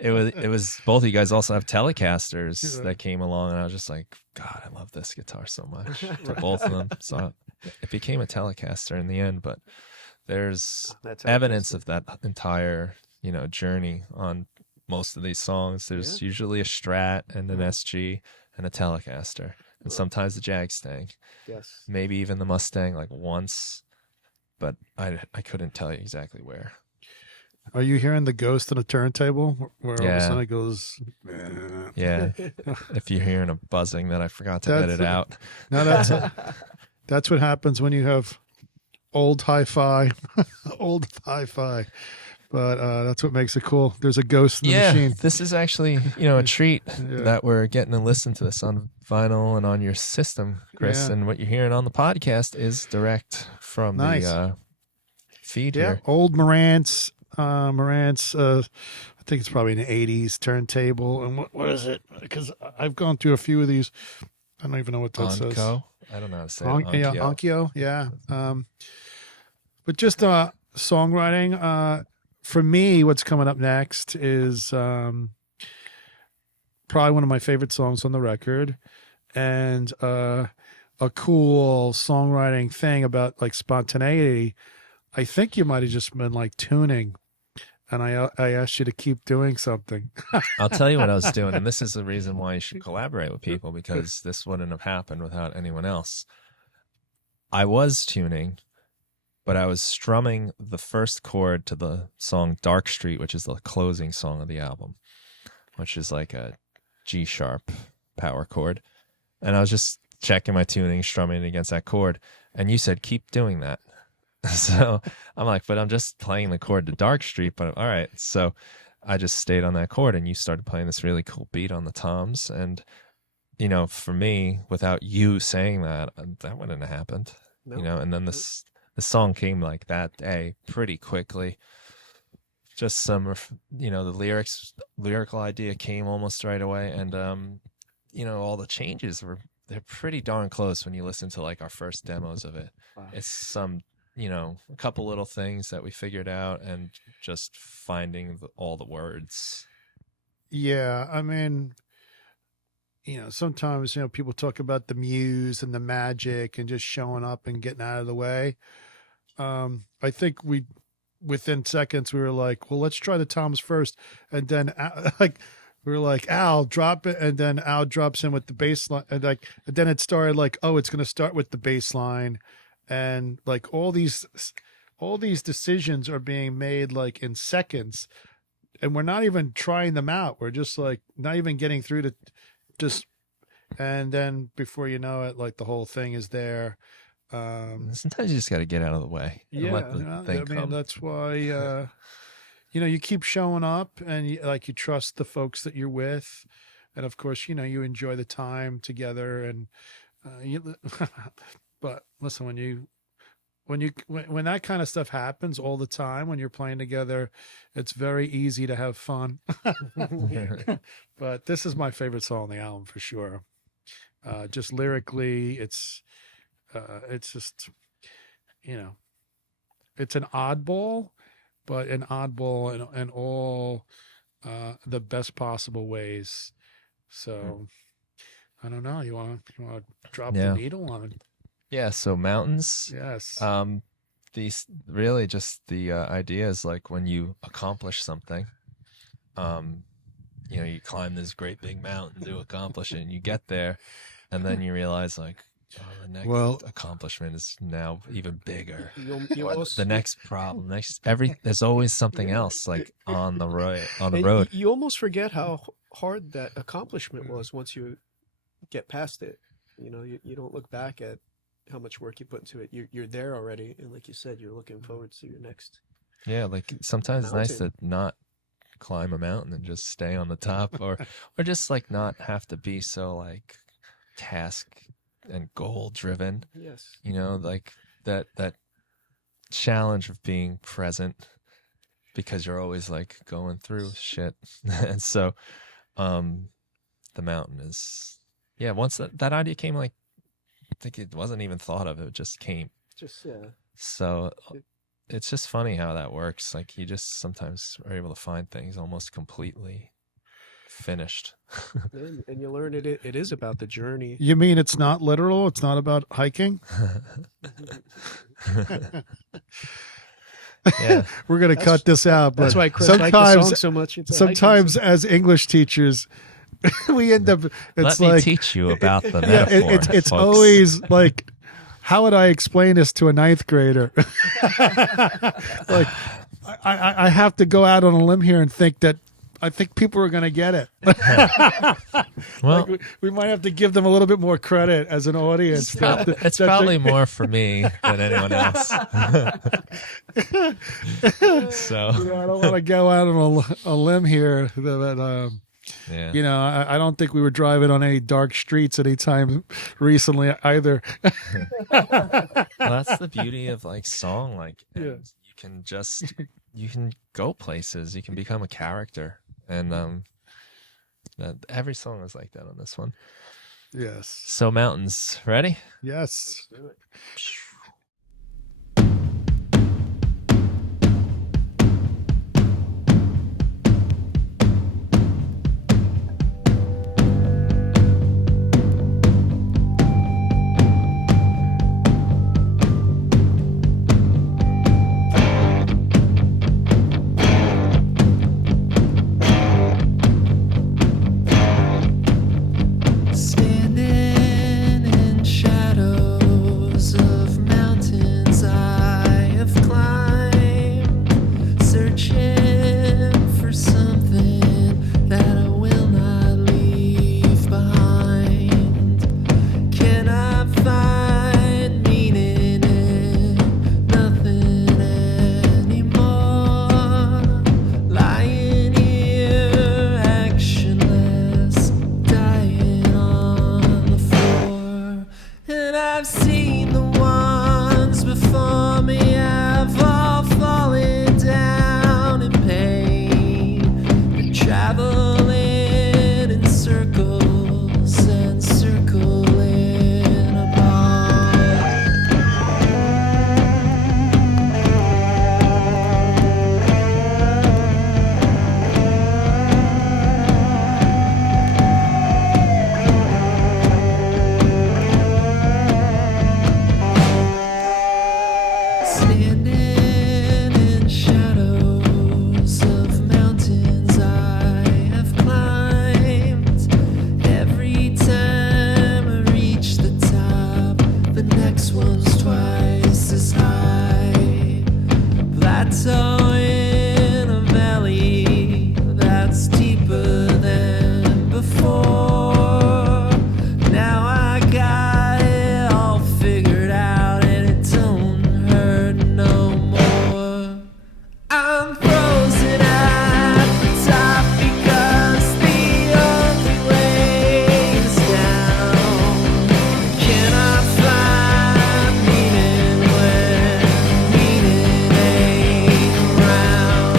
it was both of you guys also have Telecasters that came along, and I was just like, God, I love this guitar so much. For both of them, so it became a Telecaster in the end. But there's That's evidence of that entire journey on most of these songs. There's usually a Strat and an SG and a Telecaster, and sometimes the Jagstang, Yes. maybe even the Mustang once. but I couldn't tell you exactly where. Are you hearing the ghost on a turntable where all of a Yeah. sudden it goes? Yeah. If you're hearing a buzzing that I forgot to That's- edit out. No, that's what happens when you have old hi-fi, old hi-fi. But that's what makes it cool. There's a ghost in the machine. This is actually, a treat Yeah. that we're getting to listen to this on vinyl and on your system, Chris. Yeah. And what you're hearing on the podcast is direct from Nice. the feed Yeah, here. old Marantz. I think it's probably an '80s turntable. And what is it? Because I've gone through a few of these. I don't even know what that says. Onco. I don't know how to say it. Yeah, Onkyo. Onkyo. Yeah. But just songwriting. For me, what's coming up next is probably one of my favorite songs on the record, and a cool songwriting thing about like spontaneity. I think you might have just been like tuning, and I asked you to keep doing something. I'll tell you what I was doing, and this is the reason why you should collaborate with people, because this wouldn't have happened without anyone else. I was tuning, but I was strumming the first chord to the song Dark Street, which is the closing song of the album, which is like a G sharp power chord. And I was just checking my tuning, strumming against that chord. And you said, keep doing that. So I'm like, but I'm just playing the chord to Dark Street, but all right. So I just stayed on that chord, and you started playing this really cool beat on the toms. And, for me, without you saying that wouldn't have happened, No. and then the song came like that day pretty quickly. Just some, the lyrical idea came almost right away. And, all the changes they're pretty darn close when you listen to like our first demos of it. Wow. It's some, a couple little things that we figured out, and just finding all the words. Yeah, I mean, sometimes people talk about the muse and the magic and just showing up and getting out of the way. I think within seconds we were like, well, let's try the toms first, and then we were like, Al, drop it, and then Al drops in with the bass line, and then it started like, oh, it's going to start with the bass line, and like all these decisions are being made like in seconds, and we're not even trying them out. We're just like not even getting through to just, and then before you know it, like the whole thing is there. Sometimes you just got to get out of the way and let the thing come. That's why you keep showing up, and you trust the folks that you're with, and of course you enjoy the time together, and but listen, when that kind of stuff happens all the time when you're playing together, it's very easy to have fun. But this is my favorite song on the album for sure. Just lyrically, it's just, it's an oddball, but an oddball in all the best possible ways. So I don't know. You want to drop the needle on it? Yeah. So mountains. Yes. These really just the idea is like when you accomplish something, you climb this great big mountain to accomplish it, and you get there, and then you realize like, the next accomplishment is now even bigger. The next problem, there's always something else like on the road. You almost forget how hard that accomplishment was once you get past it. You don't look back at how much work you put into it. You're there already, and like you said, you're looking forward to your next. Yeah, like sometimes it's nice to not climb a mountain and just stay on the top, or just like not have to be so like task and goal driven. Yes. Like that challenge of being present, because you're always like going through shit. And so the mountain is, once that idea came, like I think it wasn't even thought of, it just came. So it's just funny how that works. Like you just sometimes are able to find things almost completely finished. And you learn it is about the journey. You mean it's not literal? It's not about hiking? Yeah. We're going to cut this out. But That's why Chris liked the song so much. Sometimes as English teachers, we end up, Let me teach you about the yeah, metaphor. it's folks. always like how would I explain this to a ninth grader? Like, I have to go out on a limb here and think that I think people are going to get it. Well, Like, we might have to give them a little bit more credit as an audience. it's probably more for me than anyone else. So, You know, I don't want to go out on a limb here, but yeah. you know, I don't think we were driving on any dark streets anytime recently either. Well, that's the beauty of like song. Like, and Yeah. you can go places. You can become a character, and every song is like that on this one. Yes. So Mountains, ready? Yes. Standing in shadows of mountains I have climbed, searching for something that I will not leave behind. Can I find meaning in nothing anymore? Lying here, actionless, dying on the floor. And I've seen the ones before me have all fallen down in pain. They're traveling in circles and circling apart. Standing in shadows of mountains I have climbed. Every time I reach the top, the next one's twice as high. Plateau in a valley that's deeper than before. Now I got it all figured out and it don't hurt no more. I'm frozen at the top because the only way is down. Can I find meaning when meaning ain't around?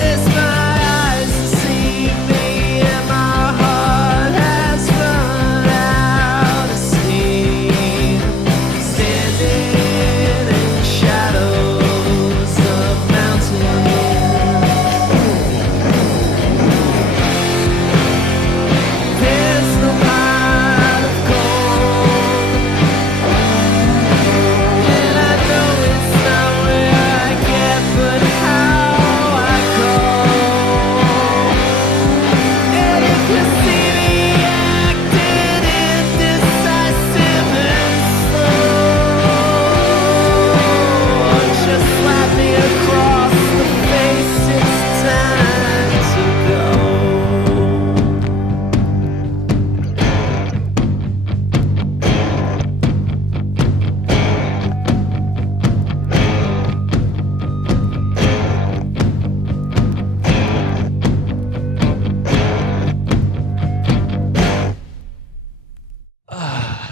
It's my eyes deceive me and my heart has run out of steam. Standing in shadows of mountains. There's no pot of gold, and I know it's not where I get, but how I go. And if you see me acting indecisive and slow, just slap me across the face. It's time to go.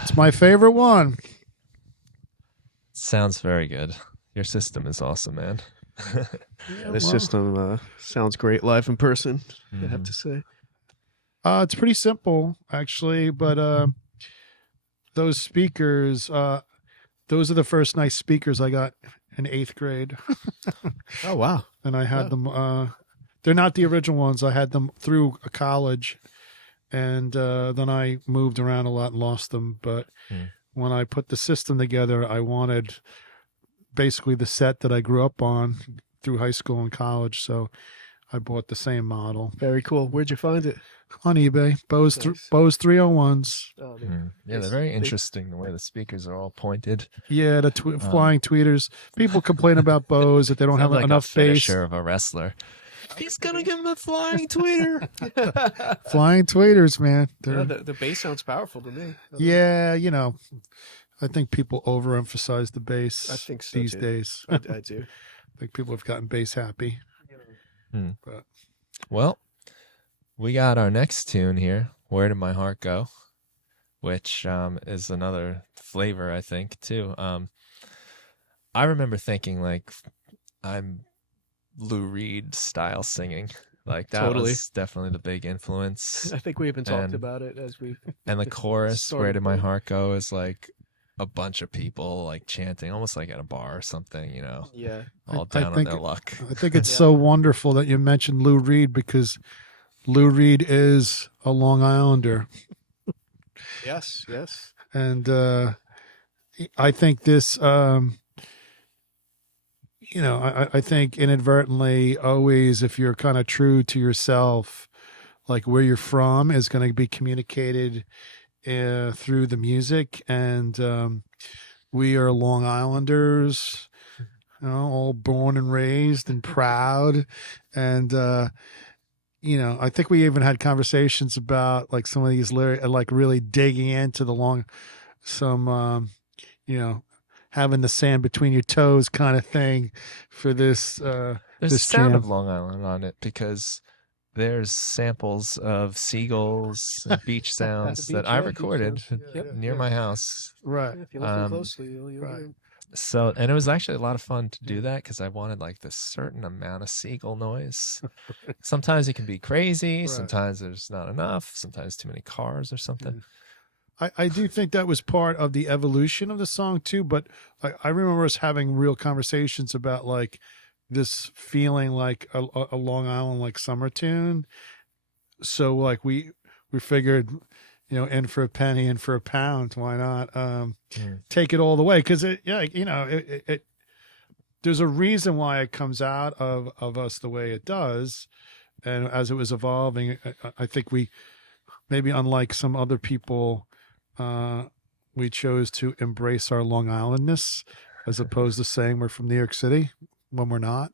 It's my favorite one. Sounds very good. Your system is awesome, man. This system sounds great live in person, I have to say. It's pretty simple, actually, but those speakers, those are the first nice speakers I got in 8th grade. Oh, wow. And I had them, they're not the original ones. I had them through a college, and then I moved around a lot and lost them. But when I put the system together, I wanted basically the set that I grew up on through high school and college. So I bought the same model Very cool. Where'd you find it? on eBay. Bose Nice. Bose 301s. Oh, Yeah, they're very interesting the way the speakers are all pointed. Yeah, the flying tweeters. People complain about Bose that they don't have Sounds like enough a bass. finisher of a wrestler. He's gonna give him a flying tweeter. Flying tweeters, man. Yeah, They're, the bass sounds powerful to me. yeah, you know, I think people overemphasize the bass I think so, these too. days. I do. I think people have gotten bass happy. But Well, we got our next tune here, Where Did My Heart Go? Which is another flavor, I think, too. I remember thinking, like, I'm Lou Reed style singing. Like, that Totally. was definitely the big influence. I think we even talked And- about it as we. And the chorus, Sort Where of Did My thing. Heart Go? Is like a bunch of people, like, chanting, almost like at a bar or something, you know, Yeah. all I down on think- their luck. I think it's Yeah. so wonderful that you mentioned Lou Reed because Lou Reed is a Long Islander. Yes. Yes. And I think this, you know, I think inadvertently, always, if you're kind of true to yourself, like where you're from is going to be communicated through the music. And we are Long Islanders, you know, all born and raised and proud. And, you know, I think we even had conversations about like some of these lyrics, like really digging into the you know, having the sand between your toes kind of thing for this. There's this a sound jam. of Long Island on it because there's samples of seagulls and beach sounds beach, that I yeah, beach recorded sounds. Yep. near my house. Right. If you listen Um, closely, you'll right. hear. So, and it was actually a lot of fun to do that because I wanted like this certain amount of seagull noise. Sometimes it can be crazy. Right. Sometimes there's not enough. Sometimes too many cars or something. I do think that was part of the evolution of the song too, but I remember us having real conversations about like this feeling like a Long Island like summer tune. So like we figured, you know, in for a penny, in for a pound, why not take it all the way? Because it, yeah, you know, it there's a reason why it comes out of us the way it does, and as it was evolving, I think we maybe unlike some other people. We chose to embrace our Long Islandness as opposed to saying we're from New York City when we're not.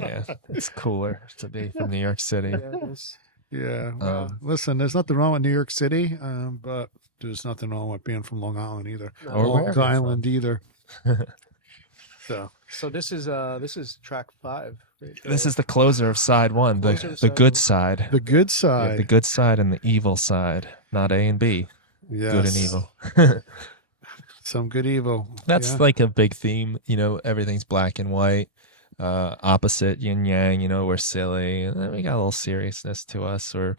Yeah, it's cooler to be from New York City. Yeah. Well, listen, there's nothing wrong with New York City, but there's nothing wrong with being from Long Island either. Or Long wherever you're Island either. So this is track 5. Right? This is the closer of side one, Closer the to good side side. The good Yeah, side. the good side and the evil side, not A and B. Yes. Good and evil. Some good evil. That's Yeah. like a big theme, you know, everything's black and white, opposite yin yang, you know, we're silly, and then we got a little seriousness to us, or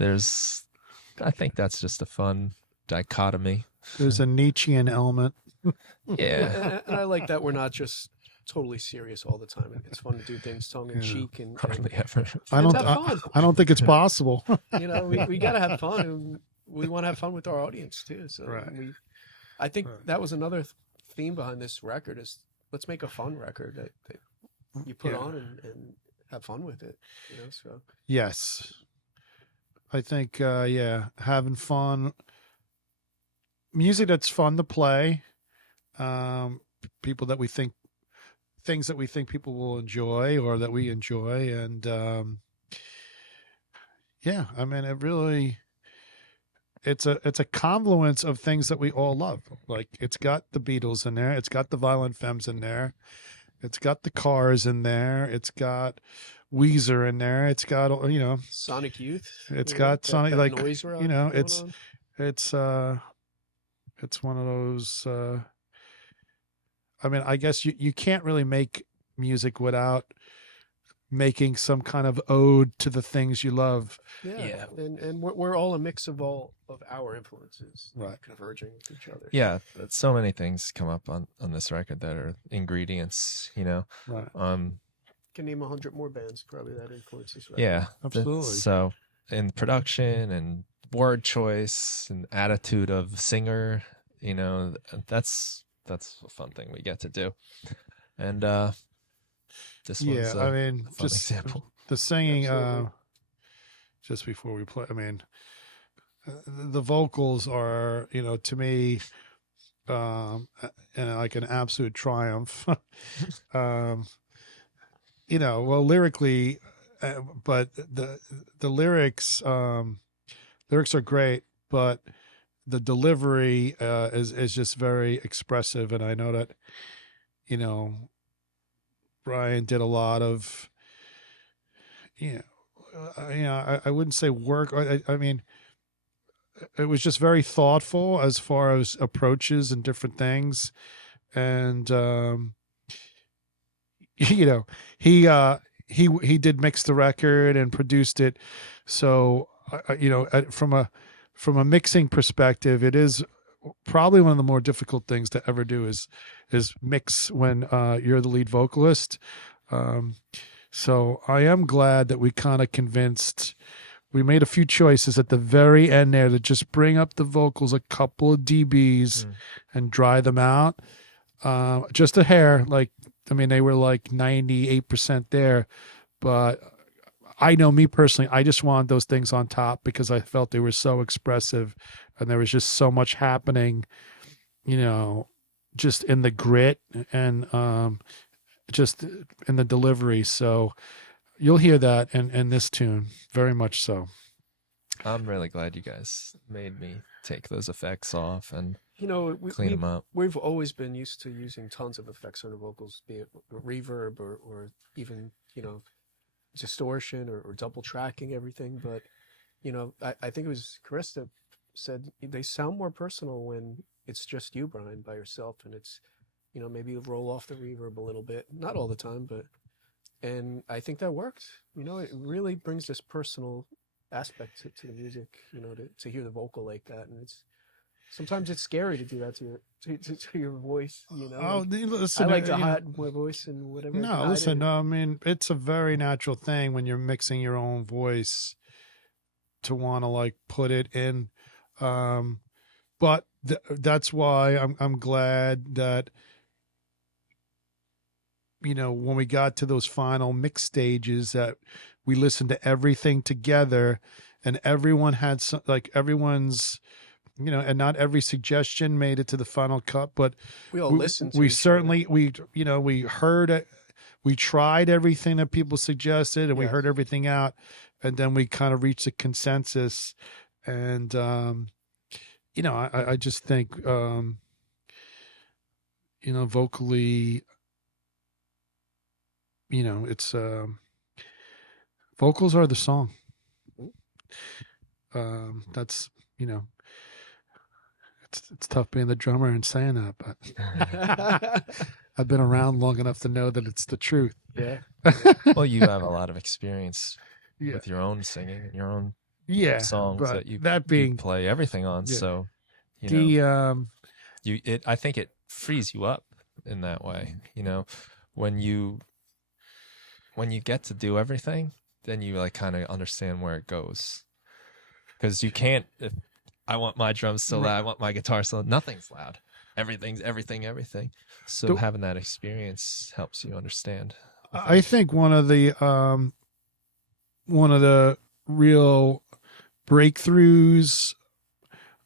I think that's just a fun dichotomy. There's a Nietzschean element. Yeah. And I like that we're not just totally serious all the time. It's fun to do things tongue in cheek and Hardly ever. I don't. have fun. I don't think it's possible. you know, we got to have fun, and we want to have fun with our audience too. So Right. I think that was another theme behind this record is let's make a fun record that you put Yeah. on and have fun with it. You know, so Yes. I think, yeah, having fun. Music that's fun to play. People that we think, things that we think people will enjoy or that we enjoy. And yeah, I mean, it really, it's a confluence of things that we all love. Like it's got the Beatles in there. It's got the Violent Femmes in there. It's got the Cars in there. It's got Weezer in there. It's got, you know, Sonic Youth. It's you got that- Sonic, that like, noise rock you know, going it's on. it's one of those, I mean, I guess you can't really make music without making some kind of ode to the things you love. Yeah. And we're all a mix of all of our influences, Right. converging with each other. Yeah, so many things come up on this record that are ingredients, you know. Right. Can name 100 more bands probably that influences. Right? Yeah, Absolutely. So in production and word choice and attitude of singer, you know, that's a fun thing we get to do. And This Yeah, one's I a mean, fun just example. the singing. Absolutely. Just before we play, I mean, the vocals are, to me, and like an absolute triumph. um, well, lyrically, but the lyrics are great, but the delivery is just very expressive, and I know that you know Brian did a lot of I wouldn't say work. I mean, it was just very thoughtful as far as approaches and different things, and you know he did mix the record and produced it, so from a mixing perspective, it is probably one of the more difficult things to ever do is mix when you're the lead vocalist. So I am glad that we kind of convinced. We made a few choices at the very end there to just bring up the vocals a couple of dBs and dry them out. Just a hair. They were like 98% there. But I know me personally, I just wanted those things on top because I felt they were so expressive and there was just so much happening, just in the grit and just in the delivery. So you'll hear that in this tune, very much so. I'm really glad you guys made me take those effects off and clean them up. We've always been used to using tons of effects on our vocals, be it reverb or even, distortion or double tracking everything. But, I think it was Chris that said they sound more personal when it's just you, Brian, by yourself. And it's, maybe you roll off the reverb a little bit, not all the time, and I think that worked. It really brings this personal aspect to the music, to hear the vocal like that. And sometimes it's scary to do that to your voice, Oh, listen, I like to hide my voice and whatever. No, listen, I mean, it's a very natural thing when you're mixing your own voice to want to put it in. But that's why I'm glad that, when we got to those final mix stages, that we listened to everything together and everyone had everyone's, and not every suggestion made it to the final cut, but we all listened to we each certainly, other. we heard it. We tried everything that people suggested and we heard everything out. And then we kind of reached a consensus. And, I just think, vocally, it's vocals are the song. That's it's tough being the drummer and saying that, but I've been around long enough to know that it's the truth. Yeah. Well, you have a lot of experience with your own singing and your own songs that you play everything on. Yeah. So I think it frees you up in that way. When you get to do everything, then you kind of understand where it goes. Because you can't. If I want my drums so loud, I want my guitar so loud. Nothing's loud. Everything's everything. So having that experience helps you understand. I think one of the real breakthroughs,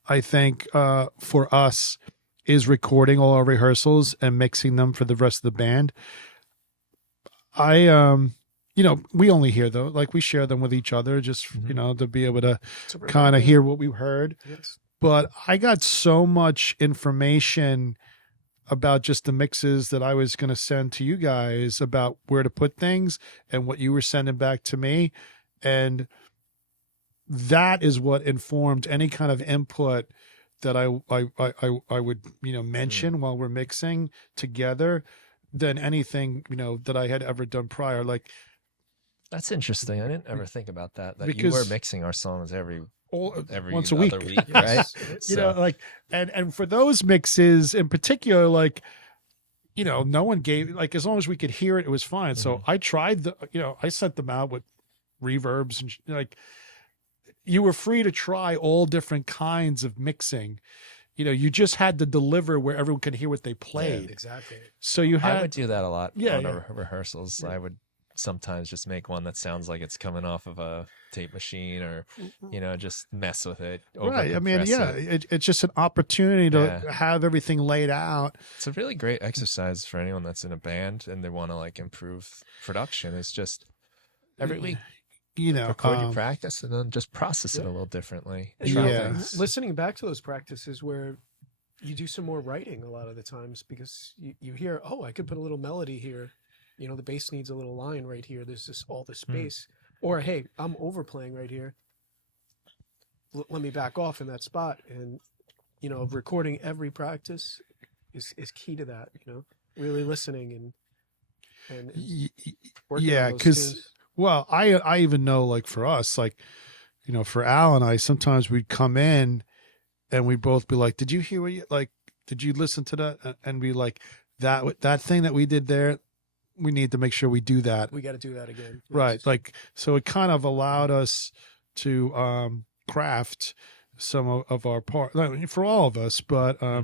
I think, for us is recording all our rehearsals and mixing them for the rest of the band. We only hear though, we share them with each other just, to be able to kind of hear what we heard. Yes. But I got so much information about just the mixes that I was going to send to you guys about where to put things and what you were sending back to me. And that is what informed any kind of input that I would, mention while we're mixing together than anything, that I had ever done prior. That's interesting. I didn't ever think about that. Because you were mixing our songs every once a week, right? And for those mixes in particular, no one gave as long as we could hear it, it was fine. Mm-hmm. So I tried I sent them out with reverbs and you were free to try all different kinds of mixing, you just had to deliver where everyone could hear what they played. Exactly. So you I would had, do that a lot Yeah, on yeah. rehearsals. I would sometimes just make one that sounds like it's coming off of a tape machine, or just mess with it. right. I mean, overcompress it. it's just an opportunity to Yeah. have everything laid out. It's a really great exercise for anyone that's in a band and they want to like improve production. It's just every week record your practice and then just process it a little differently. And, Try Yeah. things. listening back to those practices where you do some more writing a lot of the times, because you hear, oh, I could put a little melody here. The bass needs a little line right here. There's all this space. Or, hey, I'm overplaying right here. Let me back off in that spot. And, recording every practice is key to that, really listening and working Yeah, on those because tunes. well, I even know, like, for us, like, for Al and I, sometimes we'd come in and we'd both be like, did you hear did you listen to that? And be like, that thing that we did there, we need to make sure we do that. We got to do that again. Right. Like, so it kind of allowed us to craft some of our part, for all of us, but, You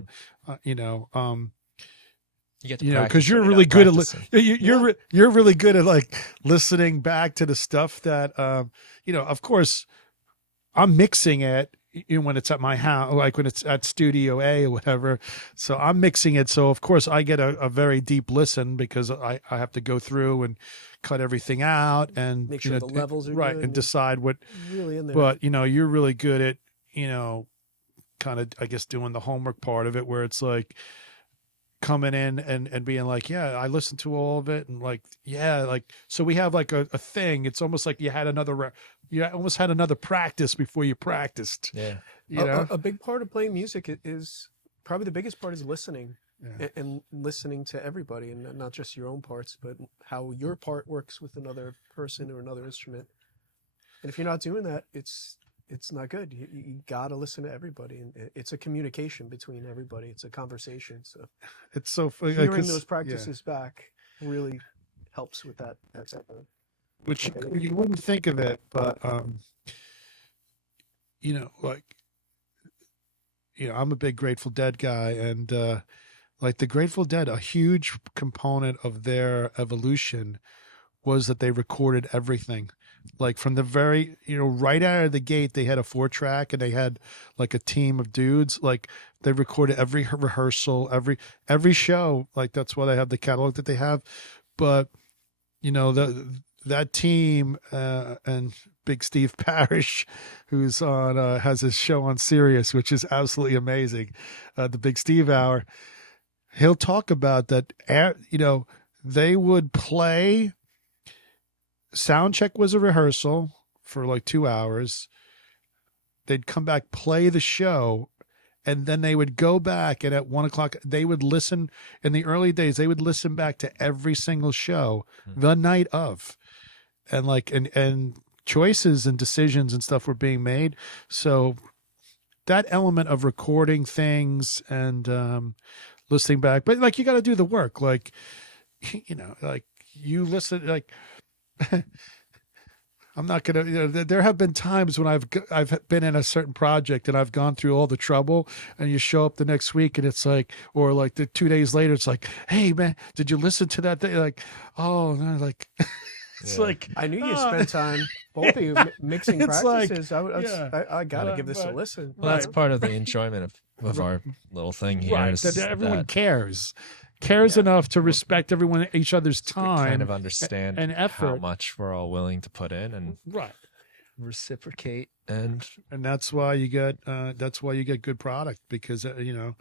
get to because practice you're when really not good at practicing. you're really good at like listening back to the stuff that of course I'm mixing it when it's at my house, like when it's at Studio A or whatever. So I'm mixing it. So of course I get a very deep listen, because I have to go through and cut everything out and Make sure the levels are right good and decide what. really in there. But you're really good at kind of, I guess, doing the homework part of it, where it's like coming in and being like, yeah, I listened to all of it, and like, yeah, like, so we have like a thing. It's almost like you almost had another practice before you practiced. Yeah. A big part of playing music is probably the biggest part is listening. Yeah. And listening to everybody, and not just your own parts, but how your part works with another person or another instrument. And if you're not doing that, it's not good. You got to listen to everybody, and it's a communication between everybody. It's a conversation. So It's so funny. hearing those practices back really helps with that. Which you wouldn't think of it, but I'm a big Grateful Dead guy, and like the Grateful Dead, a huge component of their evolution was that they recorded everything. Like from the very, right out of the gate, they had a 4-track, and they had like a team of dudes. Like they recorded every rehearsal, every show. Like that's why they have the catalog that they have. But that team and Big Steve Parrish, who's on has his show on Sirius, which is absolutely amazing, the Big Steve Hour. He'll talk about that. They would play. Sound check was a rehearsal for like 2 hours. They'd come back, play the show, and then they would go back, and at 1:00 they would listen. In the early days, they would listen back to every single show the night of, and and choices and decisions and stuff were being made. So that element of recording things and listening back, but like you got to do the work. Like like you listen, like. I'm not gonna. There have been times when I've been in a certain project and I've gone through all the trouble, and you show up the next week and it's like, or like the 2 days later, it's like, hey man, did you listen to that thing? Like, oh no, like it's like I knew you spent time, both of you, mixing It's like, practices. I gotta give this a listen. Well, that's part of the enjoyment of our little thing here. right, is that everyone that cares enough to respect everyone, each other's we time, kind of understand and how effort. much we're all willing to put in and right. reciprocate. And That's why you get good product, because yeah.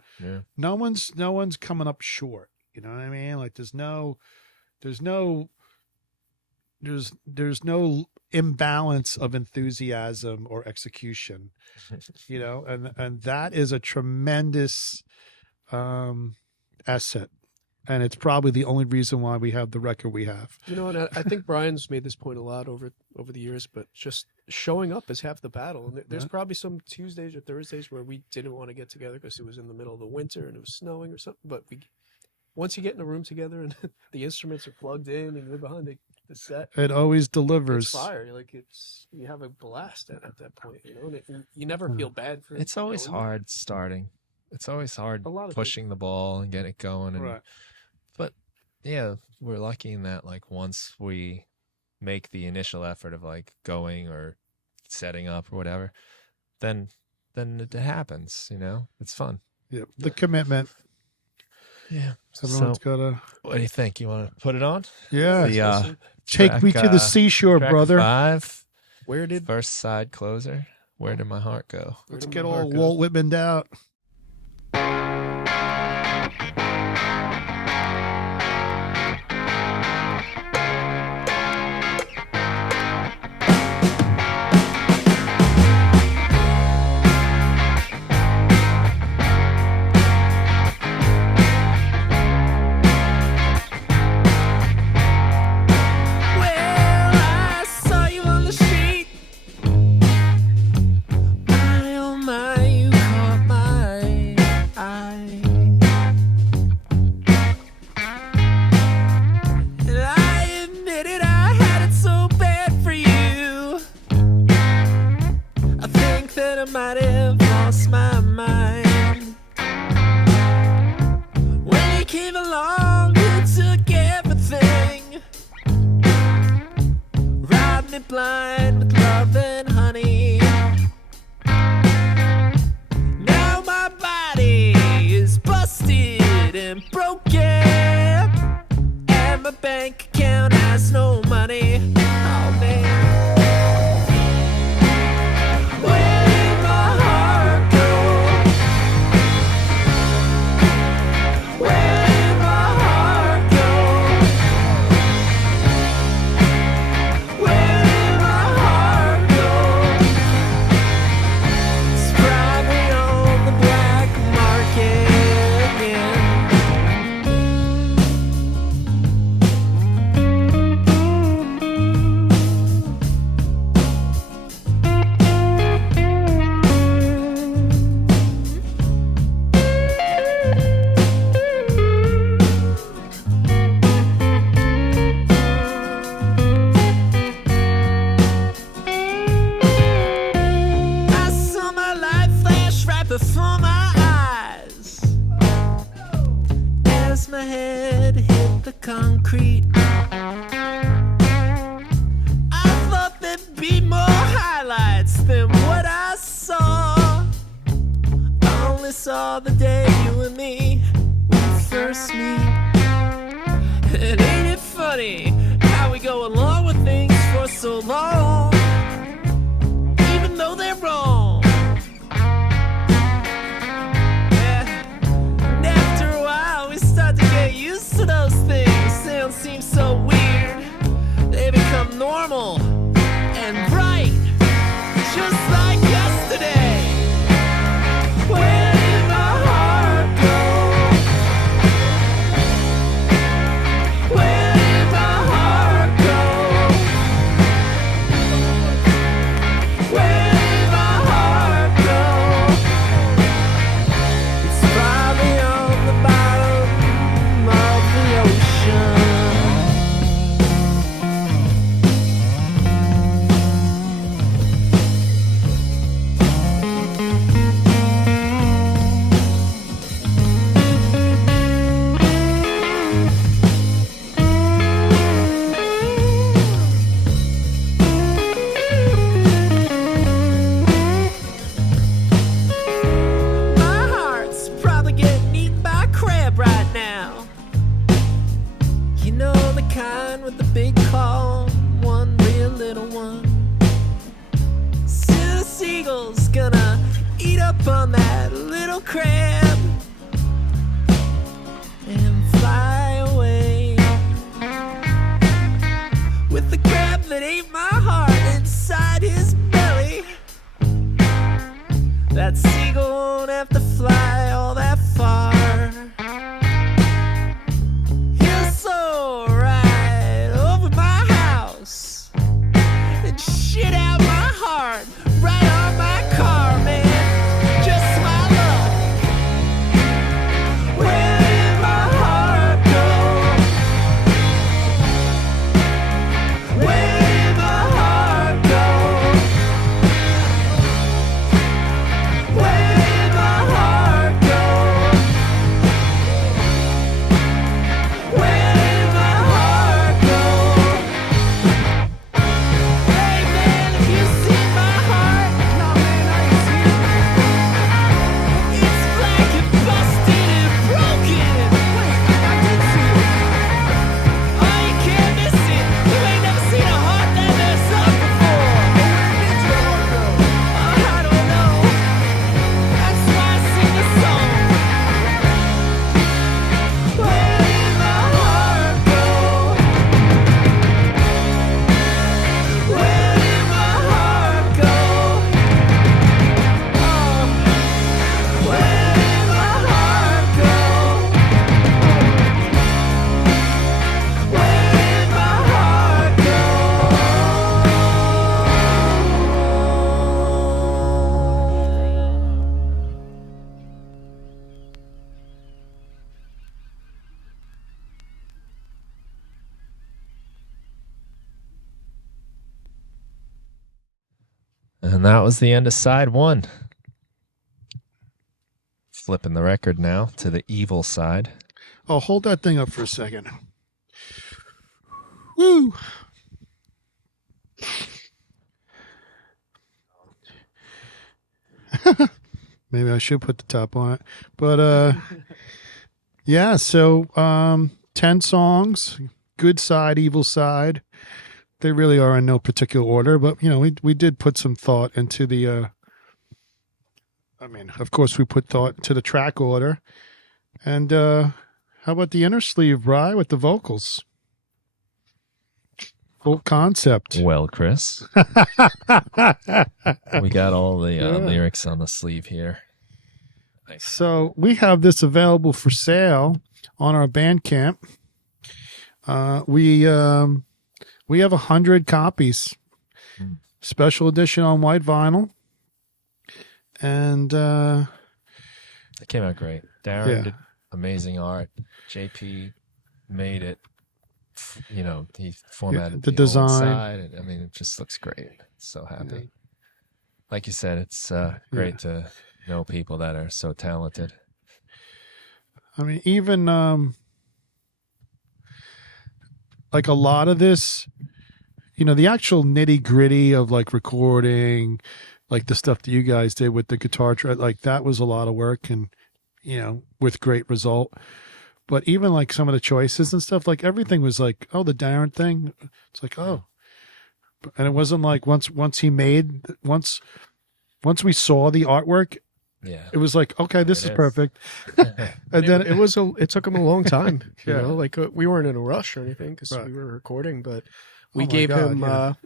no one's coming up short. You know what I mean? Like there's no imbalance of enthusiasm or execution, and that is a tremendous asset, and it's probably the only reason why we have the record we have. And I think Brian's made this point a lot over the years, but just showing up is half the battle. And there's probably some Tuesdays or Thursdays where we didn't want to get together because it was in the middle of the winter and it was snowing or something. But once you get in a room together and the instruments are plugged in and you're behind the set, It always delivers. it's fire. You have a blast at that point. And you never feel bad for It's always going. hard starting. it's always hard A lot of pushing the ball and getting it going. And, Right. But yeah, we're lucky in that, like, once we make the initial effort of like going or setting up or whatever, then it happens, you know, it's fun. Yep. The commitment. Yeah. Everyone's got to. What do you think? You want to put it on? Yeah. The, Take me to the seashore, track brother. 5, Where did first side closer. Where did my heart go? Let's did get my all heart go? Walt Whitman out. Well, I saw you on the street. My, oh my, you caught my eye. And I admitted I had it so bad for you. I think that I might have lost my mind. When you came along, you took everything. Ride me blind with love and honey. Now my body is busted and broken, and my bank account has no money. Oh man. Where did my heart go? Where did my heart go? Where did my heart go? It's probably on the black market again. I saw my life flash right before my eyes as my head hit the concrete. I thought there'd be more highlights than what I saw. I only saw the day you and me would first meet. And ain't it funny how we go along with things for so long, even though they're wrong? Yeah. And after a while, we start to get used to those things. They don't seem so weird. They become normal and right, just like yesterday. Where did my heart go? Where did my heart go? Where did my heart go? It's probably on the bottom of the ocean. My heart's probably getting eaten by a crab right now. You know, the kind with the big claw, one real little one. Soon a seagull's gonna eat up on that little crab and fly away with the crab that ate my heart inside his belly. That seagull won't have to fly all that far. He'll soar right over my house and shit out my heart right on my car, man. Just my love. Where did my heart go? Where did my heart go? Where And that was the end of side 1. Flipping the record now to the evil side. Oh, hold that thing up for a second. Woo! Maybe I should put the top on it. But yeah, so 10 songs, good side, evil side. They really are in no particular order, but we did put some thought into the of course we put thought into the track order. And how about the inner sleeve, Bri, with the vocals? Full concept. Well, Chris. We got all the lyrics on the sleeve here. Nice. So we have this available for sale on our Bandcamp. We have 100 copies, special edition on white vinyl, and it came out great. Darren did amazing art. JP made it. He formatted the design. Side. It just looks great. So happy. Yeah. Like you said, it's great to know people that are so talented. Even like a lot of this, the actual nitty gritty of like recording, like the stuff that you guys did with the guitar track, like that was a lot of work and, with great result. But even like some of the choices and stuff, like everything was like, oh, the Darren thing. It's like, oh, and it wasn't like once we saw the artwork, it was like, okay, this is perfect. And then it took him a long time. Yeah. We weren't in a rush or anything because we were recording, but we Oh my gave God, him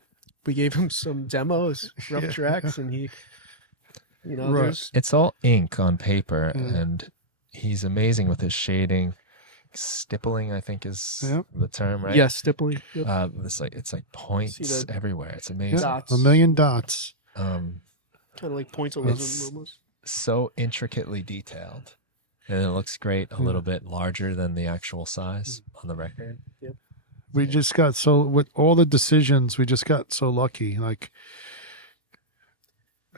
we gave him some demos, rough tracks, and he, there's It's all ink on paper, and he's amazing with his shading. Stippling, I think, is the term, right? yeah, stippling. Yep. It's like points everywhere. It's amazing. Dots. a million dots. Kind of like pointillism almost. So intricately detailed, and it looks great. A little bit larger than the actual size on the record. Yep. We just got with all the decisions, we just got so lucky. Like,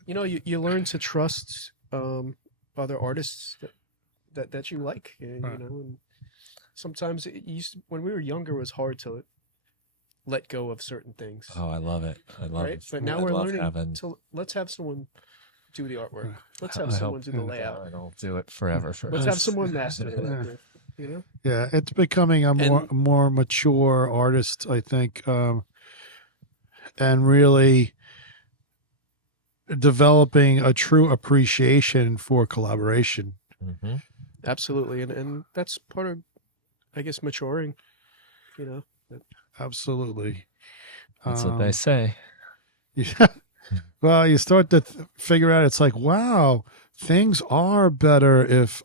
you learn to trust other artists that you like, and sometimes when we were younger, it was hard to let go of certain things. Oh, I love it. I love it. But now we're learning let's have someone do the artwork. Let's have someone do the layout. I don't do it forever. Let's have someone master it. yeah, it's becoming a more mature artist, I think, and really developing a true appreciation for collaboration. Mm-hmm. Absolutely, and that's part of, I guess, maturing. Absolutely. That's what they say. Yeah. Well, you start to figure out, it's like, wow, things are better if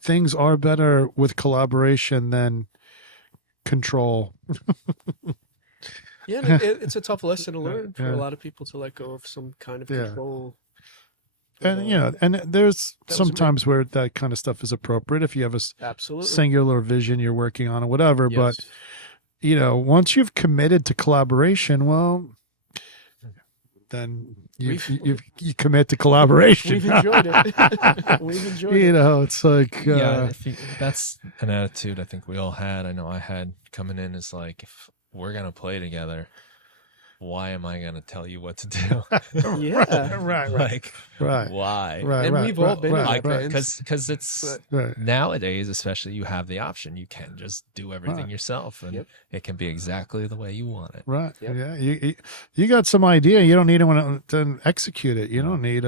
things are better with collaboration than control. Yeah, and it's a tough lesson to learn for a lot of people to let go of some kind of control. And and there's sometimes where that kind of stuff is appropriate if you have a singular vision you're working on or whatever. Yes. But once you've committed to collaboration, well, then you commit to collaboration. We've enjoyed it. We've enjoyed it. It's like that's an attitude I think we all had. I know I had coming in, is like, if we're gonna play together, why am I going to tell you what to do? Yeah. Right. Like, Right. why? Right. And we've all been Like, right. because it's nowadays, especially, you have the option. You can just do everything yourself, and it can be exactly the way you want it. Right. Yep. Yeah. You got some idea. You don't need anyone to execute it. You don't need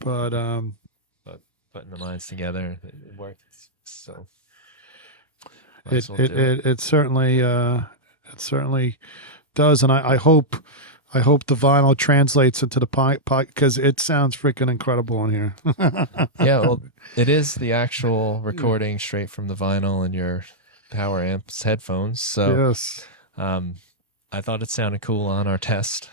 but putting the minds together, it works. So it certainly does, and I hope the vinyl translates into the pot because it sounds freaking incredible on here. Yeah, well, it is the actual recording straight from the vinyl in your Power Amps headphones. So yes, I thought it sounded cool on our test.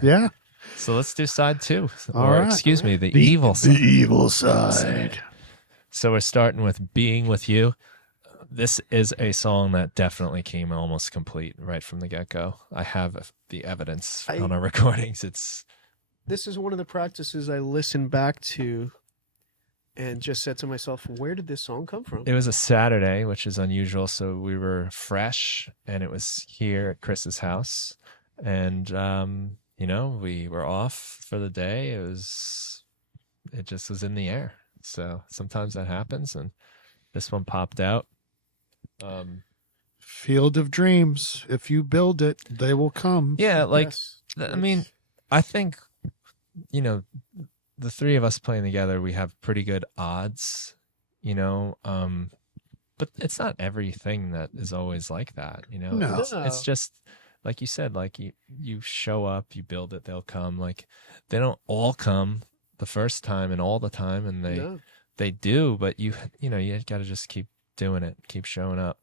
Yeah. So let's do side 2, All right. excuse me, the evil side. The evil side. So we're starting with Being With You. this is a song that definitely came almost complete right from the get-go. I have the evidence on our recordings. This is one of the practices I listened back to and just said to myself, where did this song come from? It was a Saturday, which is unusual, so we were fresh, and it was here at Chris's house, and we were off for the day. It just was in the air. So sometimes that happens, and this one popped out. Field of Dreams. If you build it, they will come. Yeah, Yes. I mean, I think, the three of us playing together, we have pretty good odds, but it's not everything that is always like that, No. It's just, like you said, like you show up, you build it, they'll come. Like, they don't all come the first time and all the time, and they do, but you got to just keep doing it, keep showing up.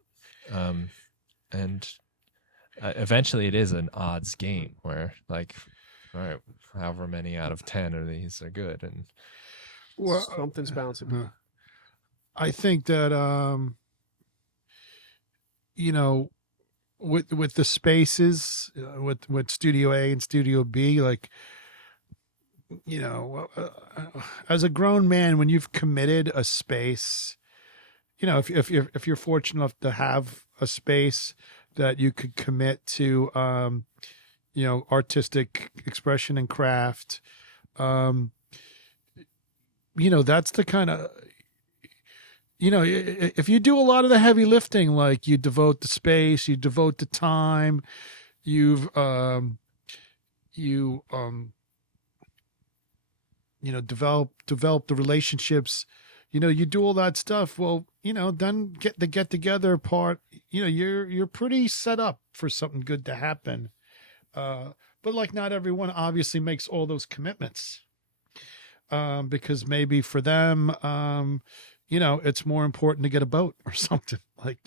And eventually it is an odds game where, like, all right, however many out of 10 of these are good, and Something's bouncing. I think that with the spaces, with Studio A and Studio B, like, as a grown man, when you've committed a space, if you're fortunate enough to have a space that you could commit to, artistic expression and craft, that's the kind of, if you do a lot of the heavy lifting, like you devote the space, you devote the time, develop the relationships, you do all that stuff. Well, then the get together part, you're pretty set up for something good to happen. But like, not everyone obviously makes all those commitments, because maybe for them, it's more important to get a boat or something, like,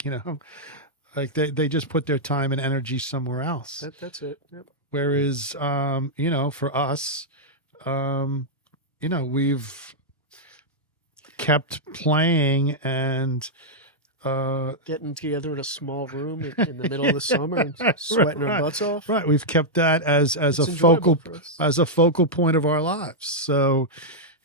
like they just put their time and energy somewhere else. That's it. Yep. Whereas, for us, we've kept playing and Getting together in a small room in the middle of the summer and sweating our butts off. Right, we've kept that as a focal point of our lives. So,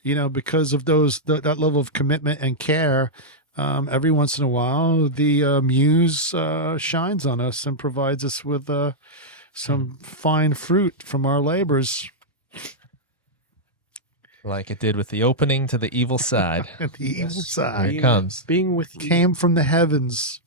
because of that level of commitment and care, every once in a while the muse shines on us and provides us with some fine fruit from our labors. Like it did with the opening to The Evil Side. The evil side. Here it comes. Being with you. Came from the heavens.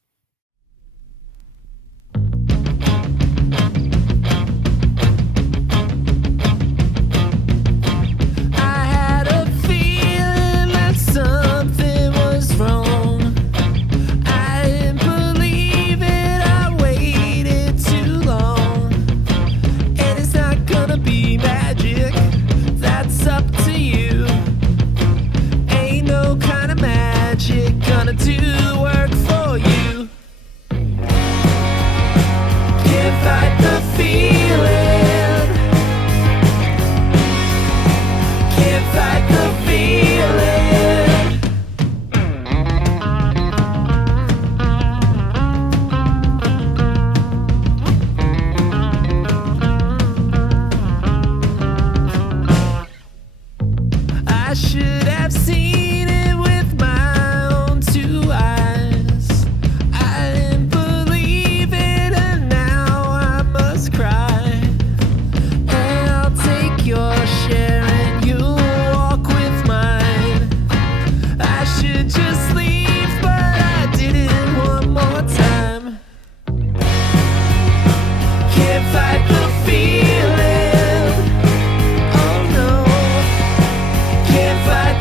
I had a feeling that something was wrong. I didn't believe it, I waited too long. And it's not gonna be magic, that's up to you. Ain't no kind of magic gonna do work for you. Can't fight the feeling. Can't fight the feeling. I should have seen it with my own two eyes. I didn't believe it, and now I must cry. And I'll take your share and you'll walk with mine. I should just leave, but I did it one more time. Can't fight the feeling. Oh no. Can't fight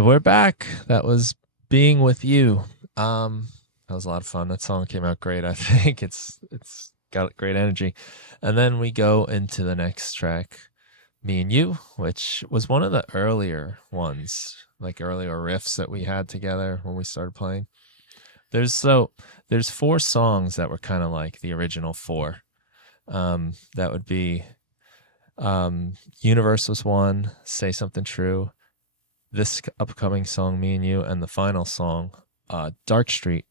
So we're back. That was Being With You. That was a lot of fun. That song came out great. I think it's got great energy. And then we go into the next track, Me and You, which was one of the earlier ones, like earlier riffs that we had together when we started playing. There's 4 songs that were kind of like the original 4. That would be Universe was one, Say Something True, this upcoming song, Me and You, and the final song, Dark Street.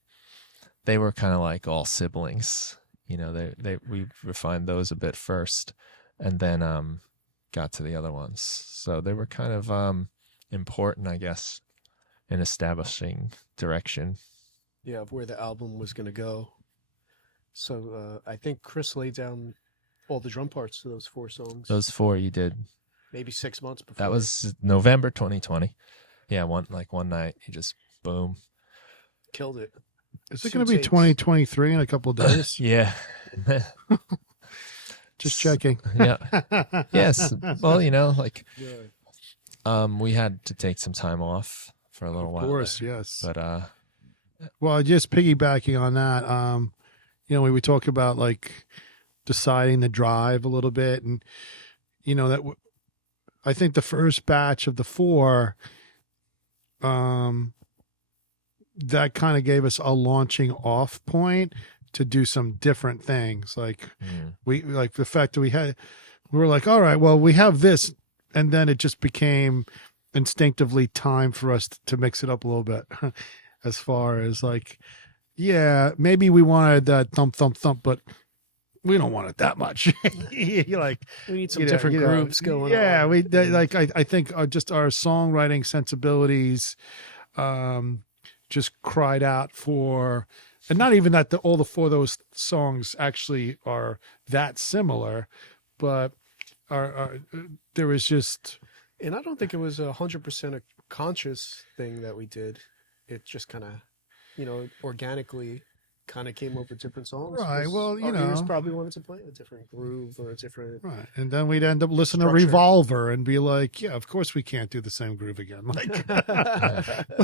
They were kind of like all siblings. You know, we refined those a bit first, and then got to the other ones. So they were kind of important, I guess, in establishing direction. Yeah, of where the album was going to go. So I think Chris laid down all the drum parts to those 4 songs. Those 4 you did. Maybe 6 months before. That was November 2020. Yeah, one night you just boom. Killed it. Is it going to be 2023 in a couple of days? Yeah. Just checking. Yeah. Yes. Well, you know, like Yeah. we had to take some time off for a little while. Of course, there. yes. But well, just piggybacking on that, you know, we talk about like deciding the drive a little bit, and you know that I think the first batch of the 4, that kind of gave us a launching off point to do some different things. Like we like the fact that we were like, all right, well, we have this, and then it just became instinctively time for us to mix it up a little bit. As far as like, yeah, maybe we wanted that thump, thump, thump, but we don't want it that much. Like, we need some different grooves going on. Yeah, I think just our songwriting sensibilities just cried out for, and not even that all the 4 of those songs actually are that similar, but there was just. And I don't think it was 100% a conscious thing that we did. It just kind of, you know, organically kind of came up with different songs. Right. Well, you our ears know, probably wanted to play a different groove or a different. Right. And then we'd end up listening structure. to Revolver and be like, yeah, of course we can't do the same groove again. Like,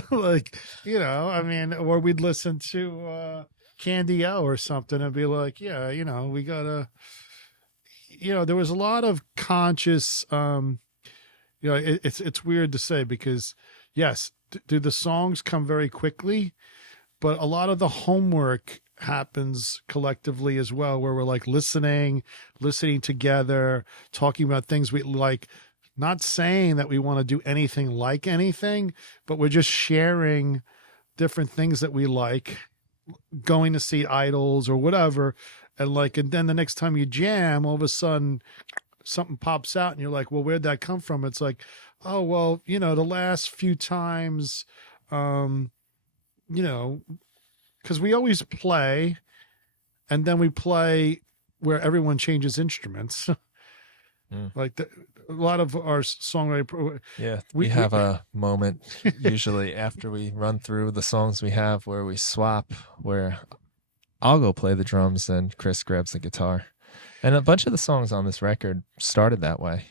like, you know, I mean, or we'd listen to Candy O or something and be like, yeah, you know, we gotta, you know, there was a lot of conscious, you know, it's weird to say because yes, do the songs come very quickly, but a lot of the homework happens collectively as well, where we're like listening together, talking about things we like, not saying that we want to do anything like anything, but we're just sharing different things that we like, going to see idols or whatever. And then the next time you jam, all of a sudden something pops out and you're like, well, where'd that come from? It's like, oh, well, you know, the last few times, you know, because we always play and then we play where everyone changes instruments. Like a lot of our songwriting. yeah, we have a moment usually after we run through the songs we have where we swap, where I'll go play the drums and Chris grabs the guitar. And a bunch of the songs on this record started that way,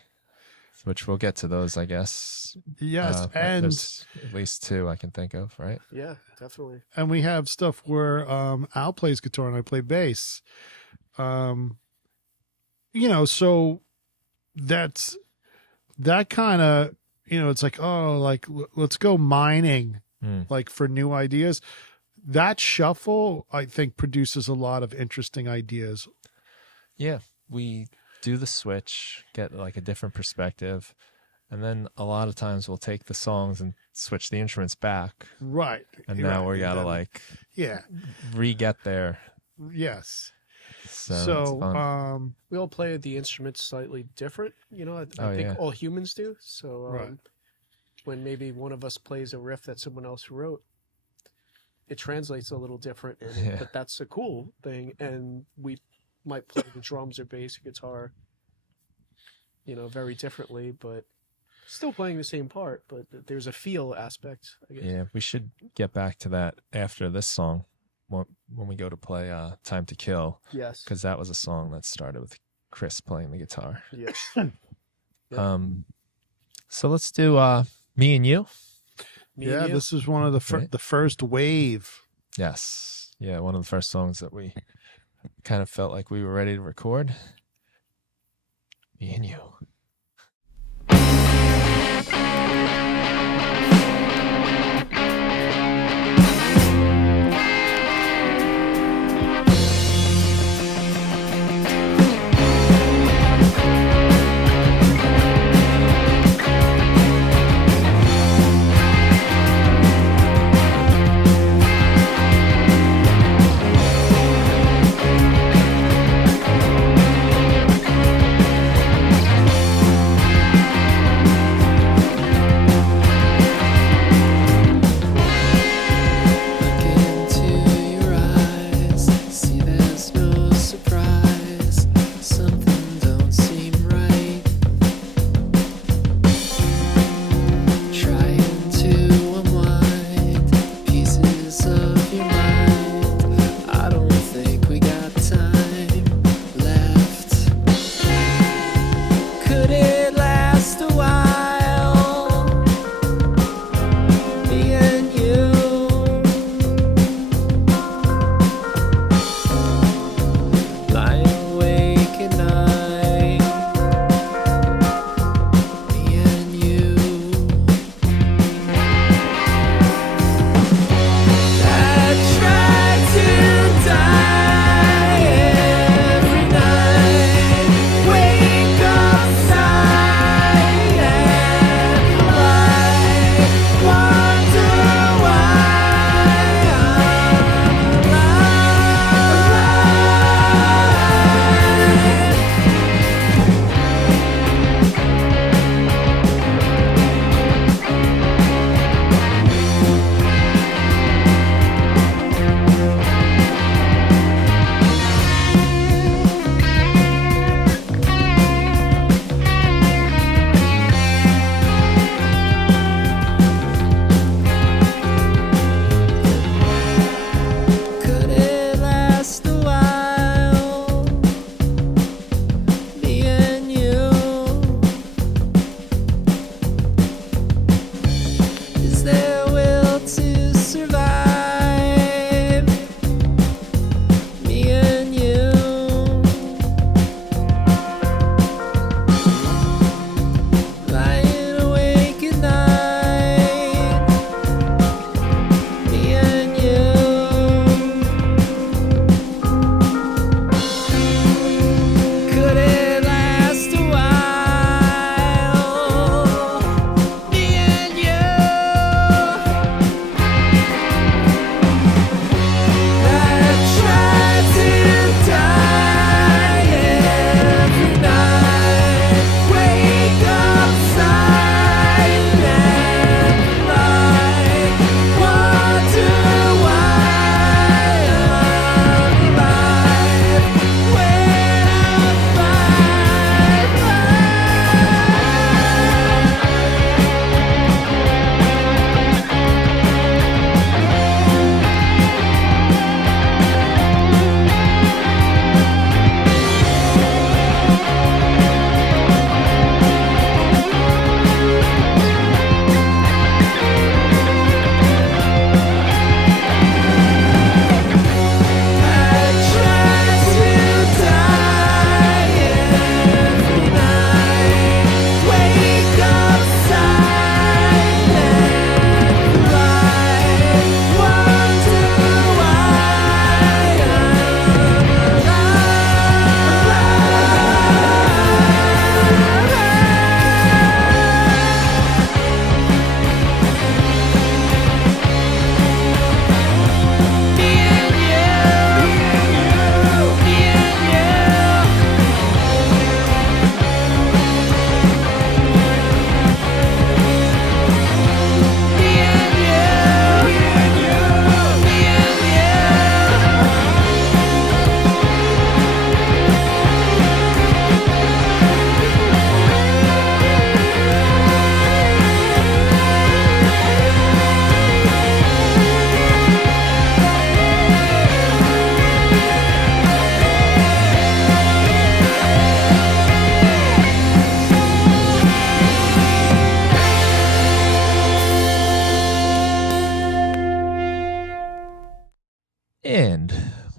which we'll get to those, I guess. Yes, and there's at least 2 I can think of, right? Yeah, definitely. And we have stuff where Al plays guitar and I play bass. You know, so that kind of, you know, it's like, oh, like let's go mining, like for new ideas. That shuffle, I think, produces a lot of interesting ideas. Yeah, we do the switch, get like a different perspective, and then a lot of times we'll take the songs and switch the instruments back. Right. And now we gotta like re-get there. Yes. So it's fun. We all play the instruments slightly different, you know. I think all humans do. So when maybe one of us plays a riff that someone else wrote, it translates a little different, but that's a cool thing. And we might play the drums or bass or guitar, you know, very differently, but still playing the same part, but there's a feel aspect, I guess. Yeah, we should get back to that after this song when we go to play Time to Kill. Yes. Because that was a song that started with Chris playing the guitar. Yes. So let's do Me and You. Me Yeah, and you. this is one of the Right. the first wave. Yes. Yeah, one of the first songs that we kind of felt like we were ready to record. Me and you.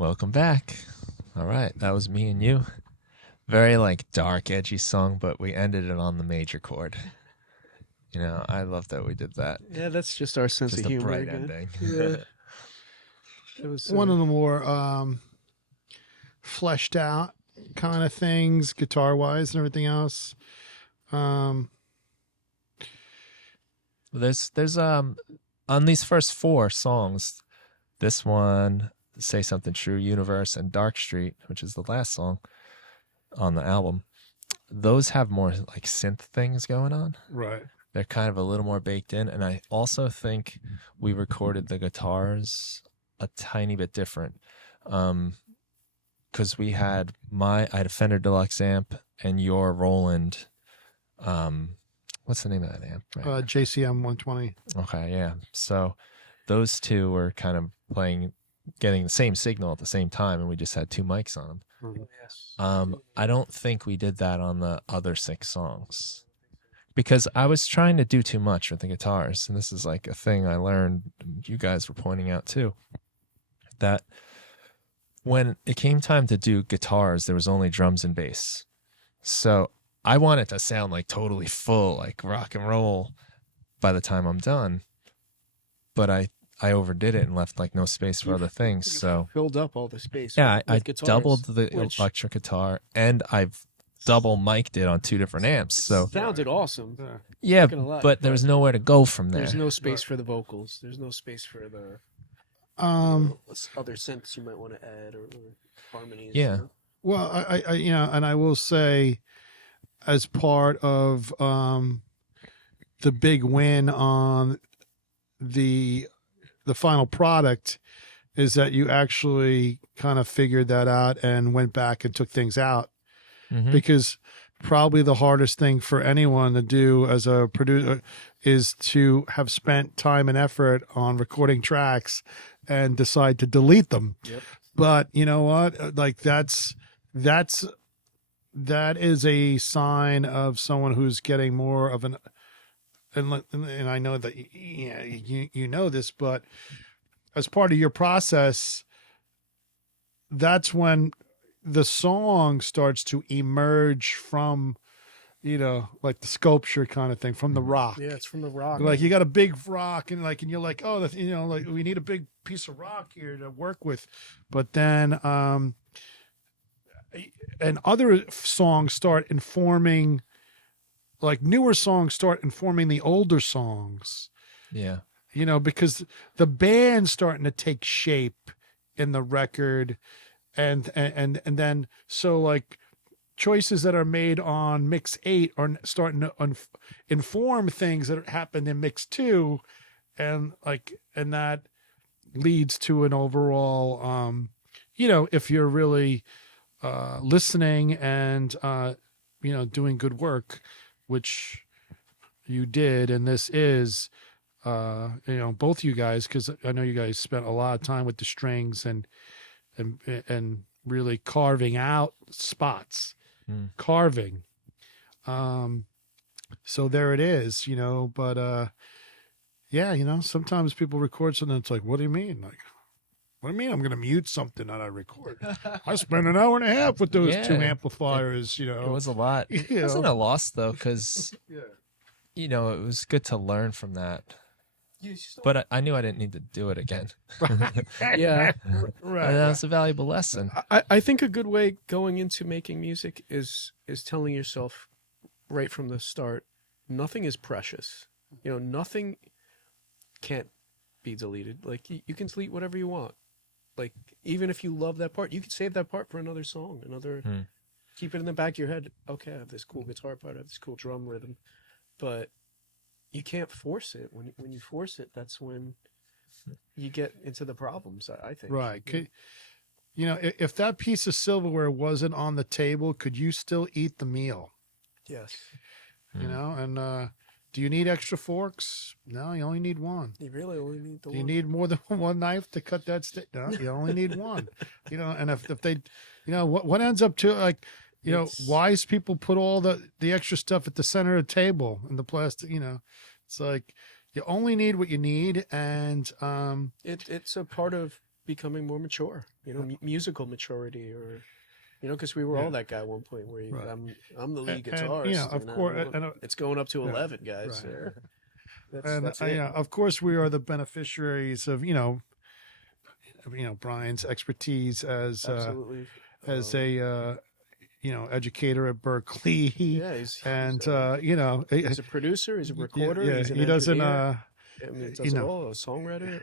Welcome back. All right, that was Me and You. Very like dark, edgy song, but we ended it on the major chord. You know, I love that we did that. Yeah, that's just our sense Just of a humor. bright again. ending. Yeah. It was One of the more fleshed out kind of things, guitar wise and everything else. There's on these first 4 songs, this one, Say Something True, Universe, and Dark Street, which is the last song on the album, those have more like synth things going on. Right. They're kind of a little more baked in, and I also think we recorded the guitars a tiny bit different, because I had a Fender Deluxe amp and your Roland. What's the name of that amp? Right? JCM 120. Okay, yeah. So those two were kind of getting the same signal at the same time, and we just had 2 mics on them. I don't think we did that on the other 6 songs because I was trying to do too much with the guitars. And this is like a thing I learned, you guys were pointing out too, that when it came time to do guitars, there was only drums and bass. So I want it to sound like totally full, like rock and roll by the time I'm done. But I overdid it and left like no space for other things. So filled up all the space. yeah, I with guitars, doubled the which electric guitar, and I've double mic'd it on 2 different amps. So sounded awesome. yeah, Not gonna lie, but there was nowhere to go from there. There's no space for the vocals. There's no space for the other synths you might want to add or harmonies. Yeah. Well, I you know, and I will say, as part of the big win on the final product, is that you actually kind of figured that out and went back and took things out, because probably the hardest thing for anyone to do as a producer is to have spent time and effort on recording tracks and decide to delete them. Yep. But you know what? Like that is a sign of someone who's getting more of an, and I know that you know this, but as part of your process, that's when the song starts to emerge from, like the sculpture kind of thing, from the rock. Yeah, it's from the rock. Like you got a big rock and you're like, oh, like we need a big piece of rock here to work with. But then, and other songs start informing, like newer songs start informing the older songs. Yeah. Because the band's starting to take shape in the record, and then so like choices that are made on mix 8 are starting to inform things that happened in mix 2, and that leads to an overall if you're really listening and doing good work, which you did, and this is both you guys, because I know you guys spent a lot of time with the strings and really carving out spots. Carving. So there it is, but sometimes people record something, it's like, what do you mean? Like, what do you mean I'm going to mute something that I record? I spent an hour and a half with those 2 amplifiers, It was a lot. It wasn't a loss though, because it was good to learn from that. But I knew I didn't need to do it again. Yeah. Right. And that was a valuable lesson. I think a good way going into making music is telling yourself right from the start, nothing is precious. Nothing can't be deleted. Like you can delete whatever you want. Like even if you love that part, you can save that part for another song, keep it in the back of your head. Okay, I have this cool guitar part, I have this cool drum rhythm, but you can't force it. When you force it, that's when you get into the problems, I think. Right. If that piece of silverware wasn't on the table, could you still eat the meal? Yes. And do you need extra forks? No, you only need one. You really only need the Do one. you need more than one knife to cut that steak? No, you only need one. And if they, what ends up to, like, wise people put all the extra stuff at the center of the table in the plastic, it's like you only need what you need. And it's a part of becoming more mature. Musical maturity, or because we were all that guy at one point where Right. I'm the lead And, guitarist. of course, it's going up to 11 guys. Right. That's it. Of course, we are the beneficiaries of Brian's expertise as Absolutely. a educator at Berkeley. Yeah, he's and he's a producer. He's a recorder. Yeah, he's an he doesn't. engineer. Does it all. A songwriter.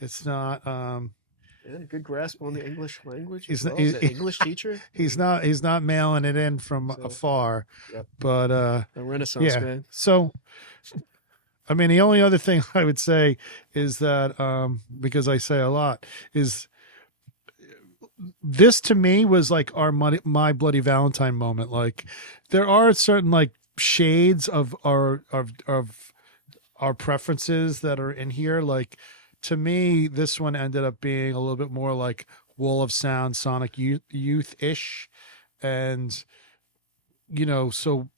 It's not. Yeah, good grasp on the English language. He's He's not- an English teacher. He's not mailing it in from afar. Yep. But A Renaissance yeah. man. So, I mean, the only other thing I would say is that because I say a lot is this to me was like our My Bloody Valentine moment. Like there are certain like shades of our preferences that are in here. Like to me, this one ended up being a little bit more like Wall of Sound, Sonic Youth-ish. And, so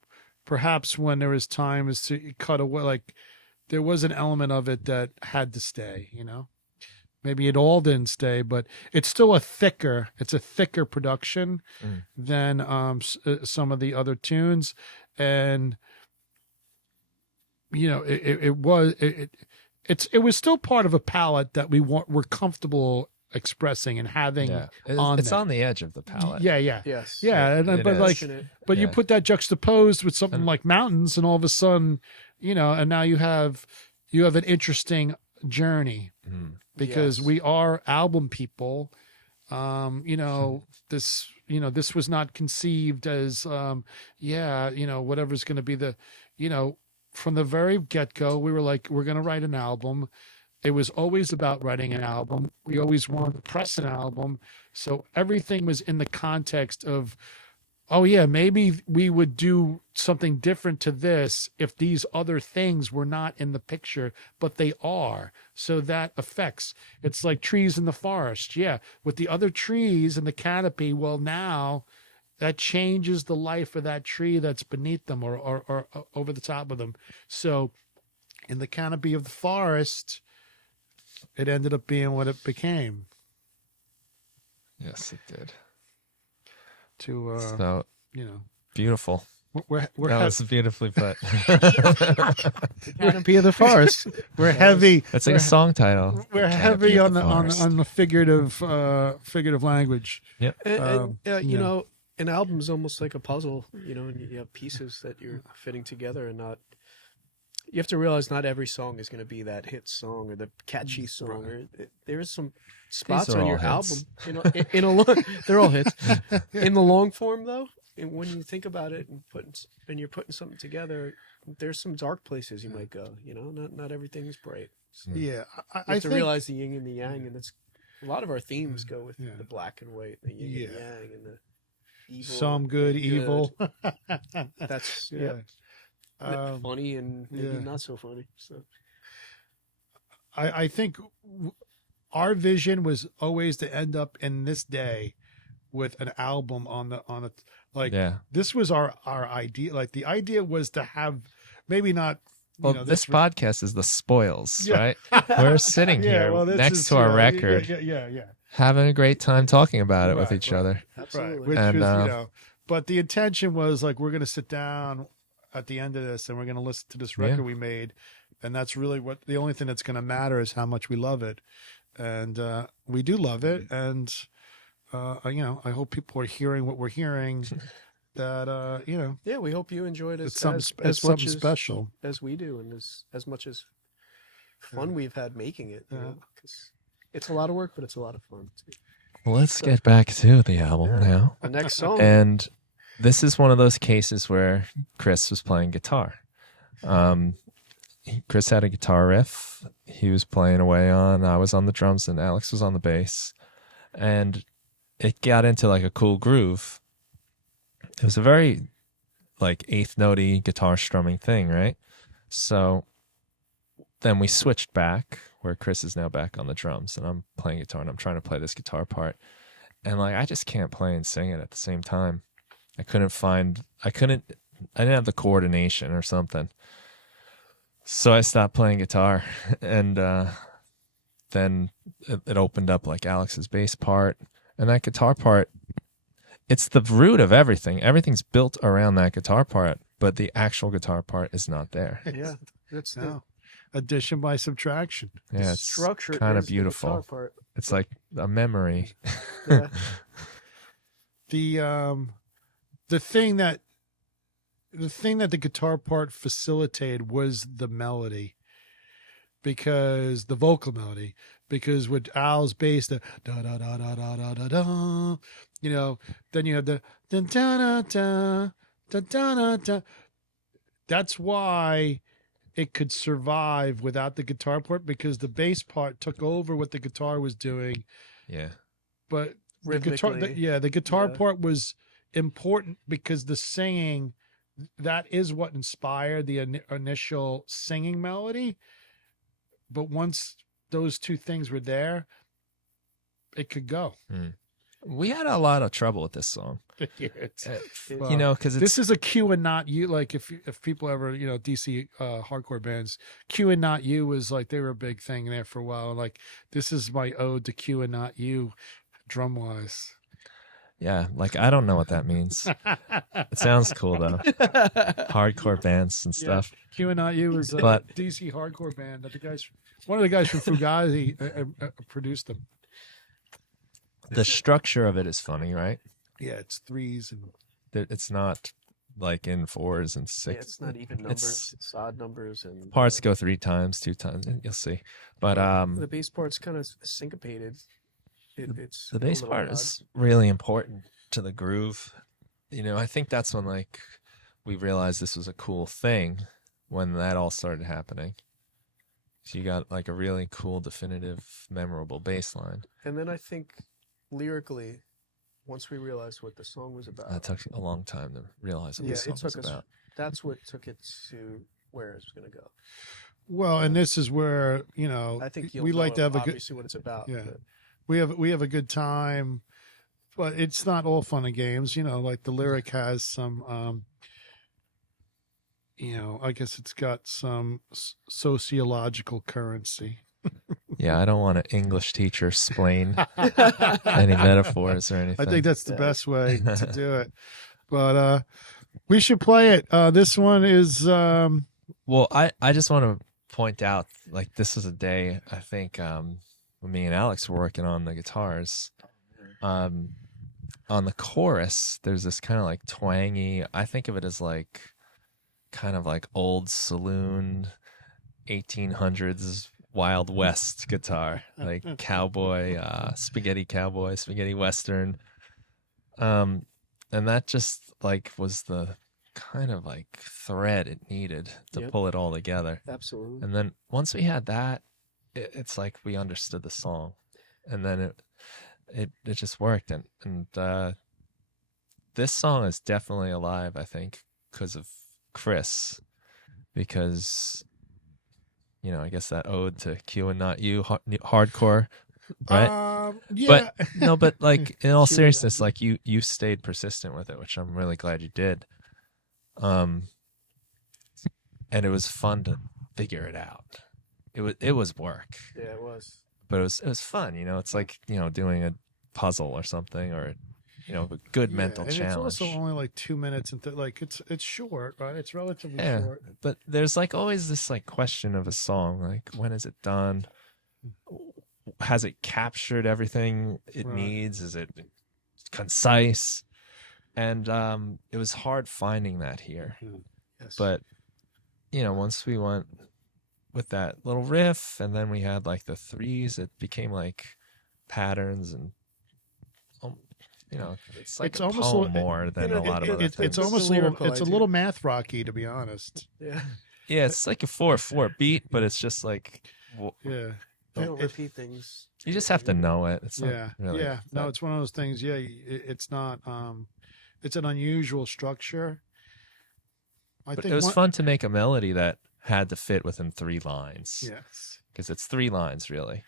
perhaps when there was time is to cut away, like there was an element of it that had to stay, maybe it all didn't stay, but it's still a thicker production than some of the other tunes. And, it was still part of a palette that we're comfortable expressing and having It's on the edge of the palette. Yeah. Yes. Yeah. But you Yeah. put that juxtaposed with something like Mountains, and all of a sudden, and now you have an interesting journey because we are album people. This was not conceived as, whatever's going to be from the very get-go, we were like, we're going to write an album. It was always about writing an album. We always wanted to press an album. So everything was in the context of, oh yeah, maybe we would do something different to this if these other things were not in the picture, but they are. So that affects. It's like trees in the forest. Yeah. With the other trees in the canopy, well, now that changes the life of that tree that's beneath them or over the top of them. So in the canopy of the forest, it ended up being what it became. Yes, it did. So Beautiful. we're That was beautifully put. Canopy of the forest. we're heavy. That's like a song title. We're Canopy heavy of on the the Forest. on the figurative language. Yep. And an album is almost like a puzzle, and you have pieces that you're fitting together, and you have to realize not every song is going to be that hit song or the catchy song. There is some spots are on all your hits. album, in a long, they're all hits. In the long form though, and when you think about it and you're putting something together, there's some dark places you might go. Not everything's bright. So Yeah, you I have to think realize the yin and the yang, and that's a lot of our themes go with Yeah. the black and white, the yin and Yeah. yang, and the evil. some good, evil. That's Yeah. funny and maybe yeah. not so funny. So I think our vision was always to end up in this day with an album on a like this was our idea. Like the idea was to have maybe not. Well, this podcast is the spoils, Yeah. right? We're sitting here this next is, to our record, Yeah. having a great time talking about it with Right, each right. other. absolutely. Which And, was, but the intention was like we're going to sit down at the end of this and we're going to listen to this record we made, and that's really what the only thing that's going to matter is how much we love it, and we do love it, and I hope people are hearing what we're hearing. That Yeah, we hope you enjoyed it it's something, as much something special. as we do, and as much as fun we've had making it. Yeah. Because it's a lot of work, but it's a lot of fun too. Well, let's get back to the album now. The next song. And this is one of those cases where Chris was playing guitar. Chris had a guitar riff he was playing away on. I was on the drums and Alex was on the bass. And it got into like a cool groove. It was a very like eighth note-y guitar strumming thing, right? So then we switched back where Chris is now back on the drums and I'm playing guitar and I'm trying to play this guitar part. And like I just can't play and sing it at the same time. I didn't have the coordination or something. So I stopped playing guitar and then it opened up like Alex's bass part, and that guitar part. It's the root of everything. Everything's built around that guitar part, but the actual guitar part is not there. Yeah, that's the No. Addition by subtraction. Yeah, it's structure. kind of is the guitar beautiful. part. It's like a memory. Yeah. The thing that the guitar part facilitated was the melody, because the vocal melody, because with Al's bass, the da da da da da da da da, you know, then you have the da da da da da da da. That's why it could survive without the guitar part, because the bass part took over what the guitar was doing. Yeah. But the guitar, Rhythmically. the guitar Yeah. part was important, because the singing, that is what inspired the initial singing melody. But once those two things were there, it could go. We had a lot of trouble with this song. Well, You know, because it's this is a Q and not you. Like if people ever, you know, DC hardcore bands, Q and not you was like, they were a big thing there for a while. Like, this is my ode to Q and not you, drum wise. yeah, like I don't know what that means. It sounds cool though. Hardcore bands and stuff. Q and not you was a But- DC hardcore band that one of the guys from Fugazi produced them. The structure of it is funny, right? Yeah, it's threes and It's not like in fours and Yeah, six. it's not even numbers. It's odd numbers, and Parts go 3 times, 2 times. You'll see. But the bass part's kind of syncopated. It's the a bass little part odd. is really important to the groove. You know, I think that's when like we realized this was a cool thing, when that all started happening. So you got like a really cool, definitive, memorable bass line. And then I think lyrically, once we realized what the song was about, That took a long time to realize what yeah, this song it was took us. about. That's what took it to where it's going to go. well, and this is where, you know, I think we like to have a good, obviously what it's about. Yeah. but- we have a good time, but it's not all fun and games. You know, like the lyric has some, you know, I guess it's got some sociological currency. Yeah, I don't want an English teacher explain any metaphors or anything. I think that's the best way to do it. But we should play it. This one is Well, I just want to point out, like, this was a day, I think, when me and Alex were working on the guitars. On the chorus, there's this kind of like twangy, I think of it as like kind of like old saloon 1800s Wild West guitar, like cowboy, spaghetti western. And that just like was the kind of like thread it needed to Yep. pull it all together. Absolutely. And then once we had that, it's like we understood the song, and then it just worked. And this song is definitely alive, I think, because of Chris, because, you know, I guess that ode to Q and not you, hardcore, right? yeah. But no, but like in all Q and seriousness, not like you stayed persistent with it, which I'm really glad you did. And it was fun to figure it out. It was work, Yeah, it was. but it was fun. You know, it's like, you know, doing a puzzle or something, or, you know, a good mental and challenge. It's also only like 2 minutes, and like it's short, right? It's relatively Yeah, short. but there's like always this like question of a song, like when is it done? Has it captured everything it Right. needs? Is it concise? And it was hard finding that here. Yes. But, you know, once we went with that little riff, and then we had like the threes, it became like patterns, and you know, it's like It's a almost poem li- more than a lot of other It's things. almost lyrical it's a idea. little math rocky, to be honest. yeah, Yeah, it's like a 4/4 beat, but it's just like Yeah. you don't It- repeat things. you just have to know it. It's not Yeah, really yeah. No, that- it's one of those things. Yeah, it's not. It's an unusual structure. I but think it was one- fun to make a melody that had to fit within 3 lines. Yes. Because it's 3 lines really.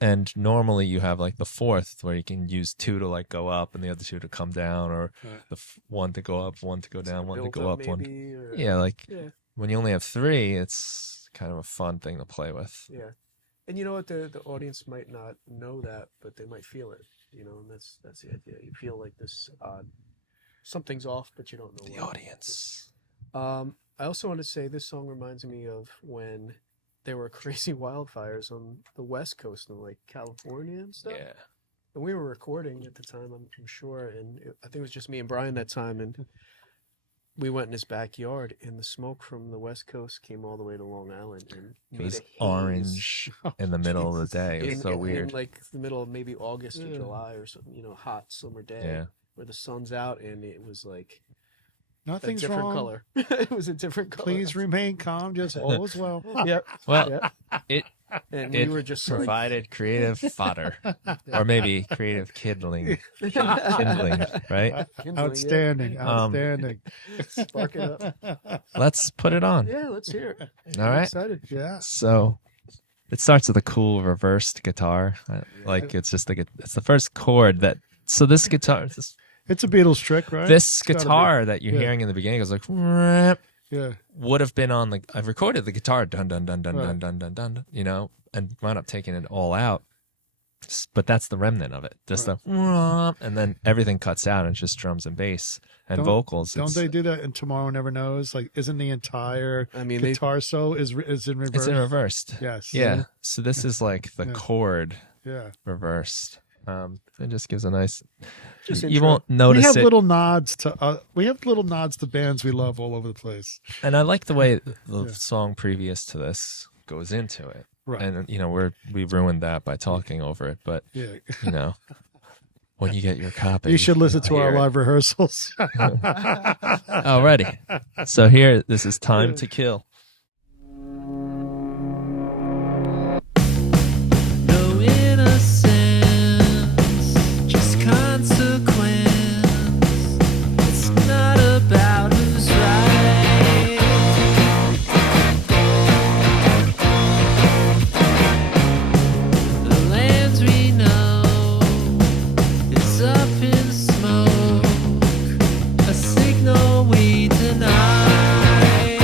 And normally you have like the 4th where you can use 2 to like go up and the other 2 to come down, or Right. the 1 to go up, 1 to go down, 1 to go up, 1. maybe, or, Yeah, like yeah, when you only have 3, it's kind of a fun thing to play with. yeah. And you know what? The audience might not know that, but they might feel it. You know, and that's the idea. You feel like this odd, something's off, but you don't know The what. audience. I also want to say this song reminds me of when there were crazy wildfires on the West Coast in like California and stuff. Yeah. And we were recording at the time, I'm sure, and I think it was just me and Brian that time, and we went in his backyard, and the smoke from the West Coast came all the way to Long Island, and It made was a haze orange in the middle of the day. It was so in weird. like the middle of maybe August or Yeah. July or something, hot summer day Yeah. where the sun's out, and it was like a Nothing's different wrong. color. It was a different color. Please remain calm. Just all is well. Yep. Well, Yep. it And it we were just like, provided creative fodder, or maybe creative kindling, right? kindling, yeah. Outstanding. Outstanding. Spark it up. Let's put it on. Yeah, let's hear it. All I'm right. excited. Yeah. So it starts with a cool reversed guitar. Like it's just it's the first chord that. So this guitar, It's a Beatles trick, right? this gotta be. guitar that you're Yeah. hearing in the beginning goes like. "Rrrr," Yeah. would have been on the. I've recorded the guitar dun dun dun dun Right. dun dun dun dun. And wound up taking it all out. But that's the remnant of it. Just Right. the "Rrrr," and then everything cuts out and it's just drums and bass and Don't- vocals. Don't It's- they do that in Tomorrow Never Knows? Like, isn't the entire I mean, guitar solo is in reverse? It's in reversed. Yes. Yeah. So this is like the Yeah. chord Yeah. reversed. It just gives a nice. Just You intro. won't We notice have it, little nods to bands we love all over the place. and I like the way the Yeah. song previous to this goes into it. Right. And we ruined that by talking over it. But Yeah. when you get your copy, You should listen to our hear it. live rehearsals. Alrighty. So here, this is Time to Kill. No innocence, just consequence. It's not about who's right. The lands we know is up in smoke, a signal we deny.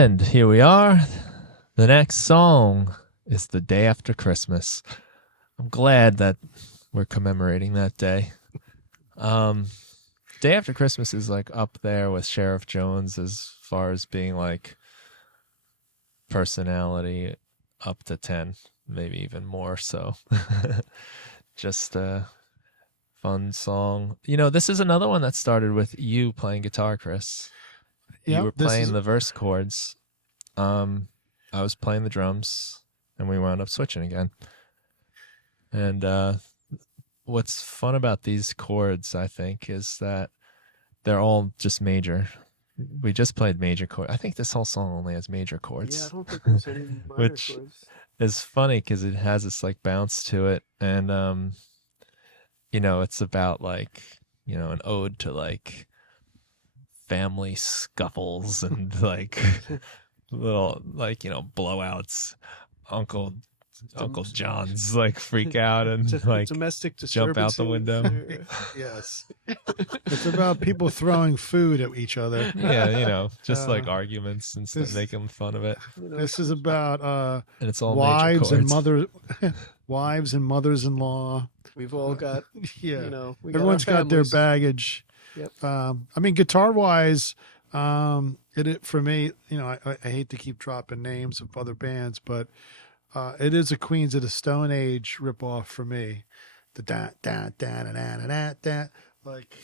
And here we are. The next song is The Day After Christmas. I'm glad that we're commemorating that day. Day After Christmas is like up there with Sheriff Jones as far as being like personality up to 10, maybe even more so. Just a fun song. You know, this is another one that started with you playing guitar, Chris. You Yep, were this playing is- the verse chords. I was playing the drums, and we wound up switching again. And what's fun about these chords, I think, is that they're all just major. We just played major chords. I think this whole song only has major chords. Yeah, I don't think there's any minor Which- chords. It's funny because it has this like bounce to it, and you know, it's about like, you know, an ode to like family scuffles and like little like, you know, blowouts. Uncle John's like freak out and like Domestic jump out the disturbances. window. Yes. It's about people throwing food at each other. Yeah, you know, just like Uh, arguments and stuff, this- making fun of it, You know, This is about and it's all wives major and chords. wives and mothers-in-law. we've all got, Yeah. you know, Everyone's got their families. baggage. Yep. I mean, guitar-wise, it for me, you know, I hate to keep dropping names of other bands, but it is a Queens of the Stone Age ripoff for me. The da da da da da da da. Like,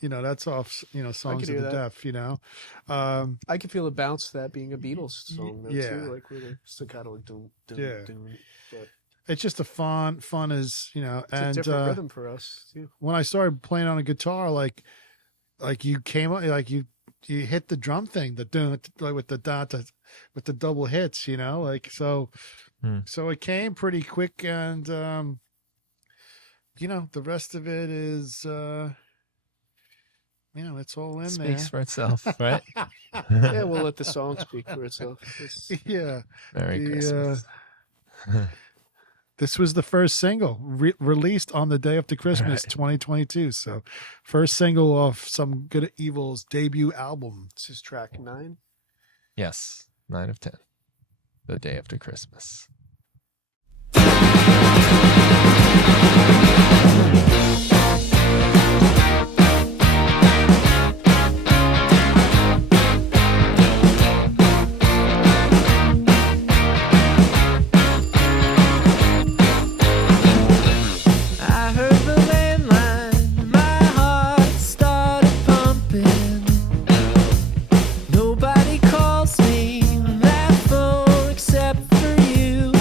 you know, that's off. You know, Songs of hear the that. Deaf. You know, I can feel the bounce of that being a Beatles song, though, Yeah. too, like with a staccato, like doom, doom, Yeah. doom. But it's just a fun is, you know, it's a and different rhythm for us, too. when I started playing on a guitar, like you came up, like you hit the drum thing, the dun, like with the dot, with the double hits, you know, like so. So it came pretty quick, and you know, the rest of it is, you know, it's all in Speaks there. for itself, right? Yeah, we'll let the song speak for itself. It's- Yeah. Merry The, Christmas. This was the first single released on the day after Christmas, Right. 2022. So, first single off Some Good Evil's debut album. This is track 9. Yes, 9 of 10. The Day After Christmas. I heard the landline, my heart started pumping. Nobody calls me on that phone except for you.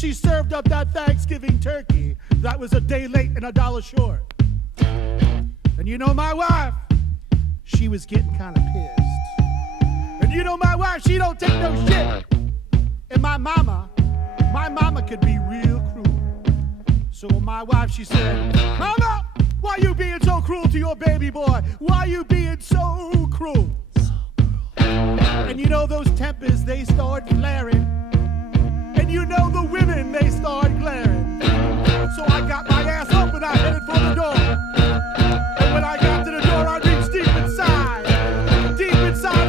she served up that Thanksgiving turkey that was a day late and $1 short. And you know my wife, she was getting kind of pissed. And you know my wife, she don't take no shit. And my mama could be real cruel. So my wife, she said, Mama, why you being so cruel to your baby boy? Why you being so cruel? And you know those tempers, they start flaring. And you know the women, they start glaring. So I got my ass up and I headed for the door. And when I got to the door, I reached deep inside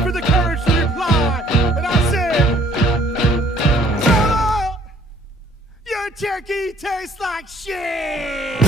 for the courage to reply. And I said, "Oh, your turkey tastes like shit."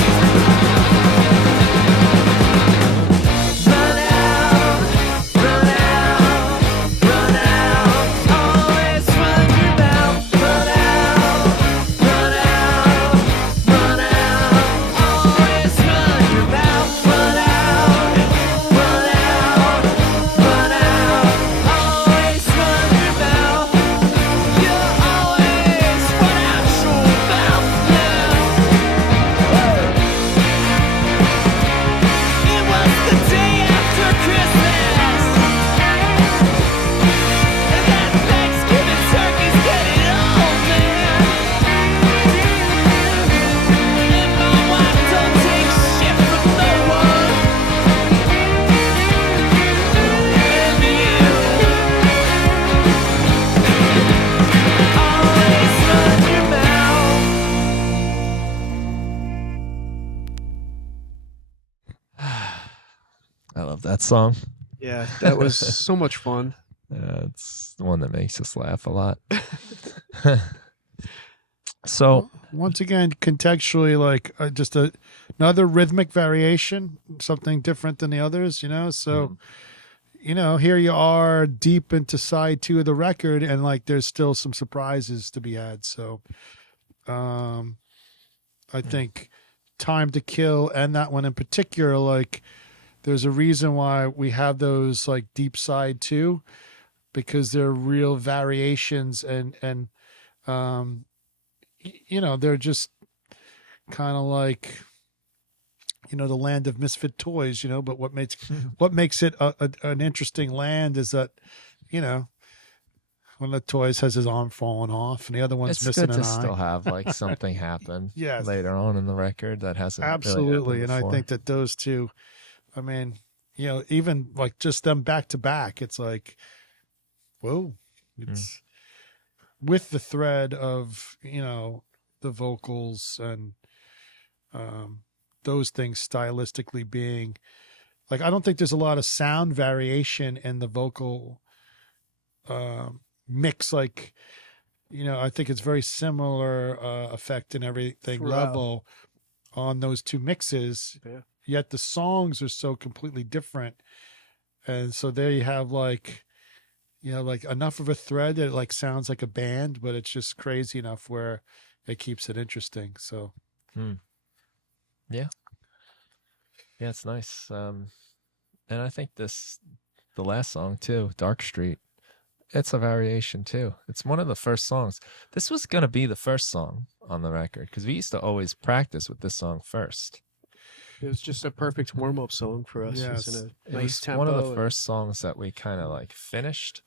I love that song. Yeah, that was so much fun. It's the one that makes us laugh a lot. So once again, contextually, like just another rhythmic variation, something different than the others, you know? So, you know, here you are deep into side 2 of the record, and like there's still some surprises to be had. So I think Time to Kill and that one in particular, like there's a reason why we have those like deep side 2, because they're real variations and you know, they're just kind of like, you know, the land of misfit toys, you know, but what makes it an interesting land is that, you know, one of the toys has his arm falling off and the other one's missing an eye. It's good to still have like something happen Yes. later on in the record that hasn't Absolutely. really And happened I think that those two, I mean, you know, even like just them back to back, it's like, whoa, it's with the thread of, you know, the vocals and those things stylistically being like, I don't think there's a lot of sound variation in the vocal mix. Like, you know, I think it's very similar effect and everything level on those two mixes. Yeah. Yet the songs are so completely different. And so there you have like, you know, like enough of a thread that it like sounds like a band, but it's just crazy enough where it keeps it interesting. So, yeah, it's nice. And I think the last song too, Dark Street, it's a variation too. It's one of the first songs. This was going to be the first song on the record because we used to always practice with this song first. It was just a perfect warm-up song for us. Yes. It's in a It nice was tempo. one of the first songs that we kind of like finished.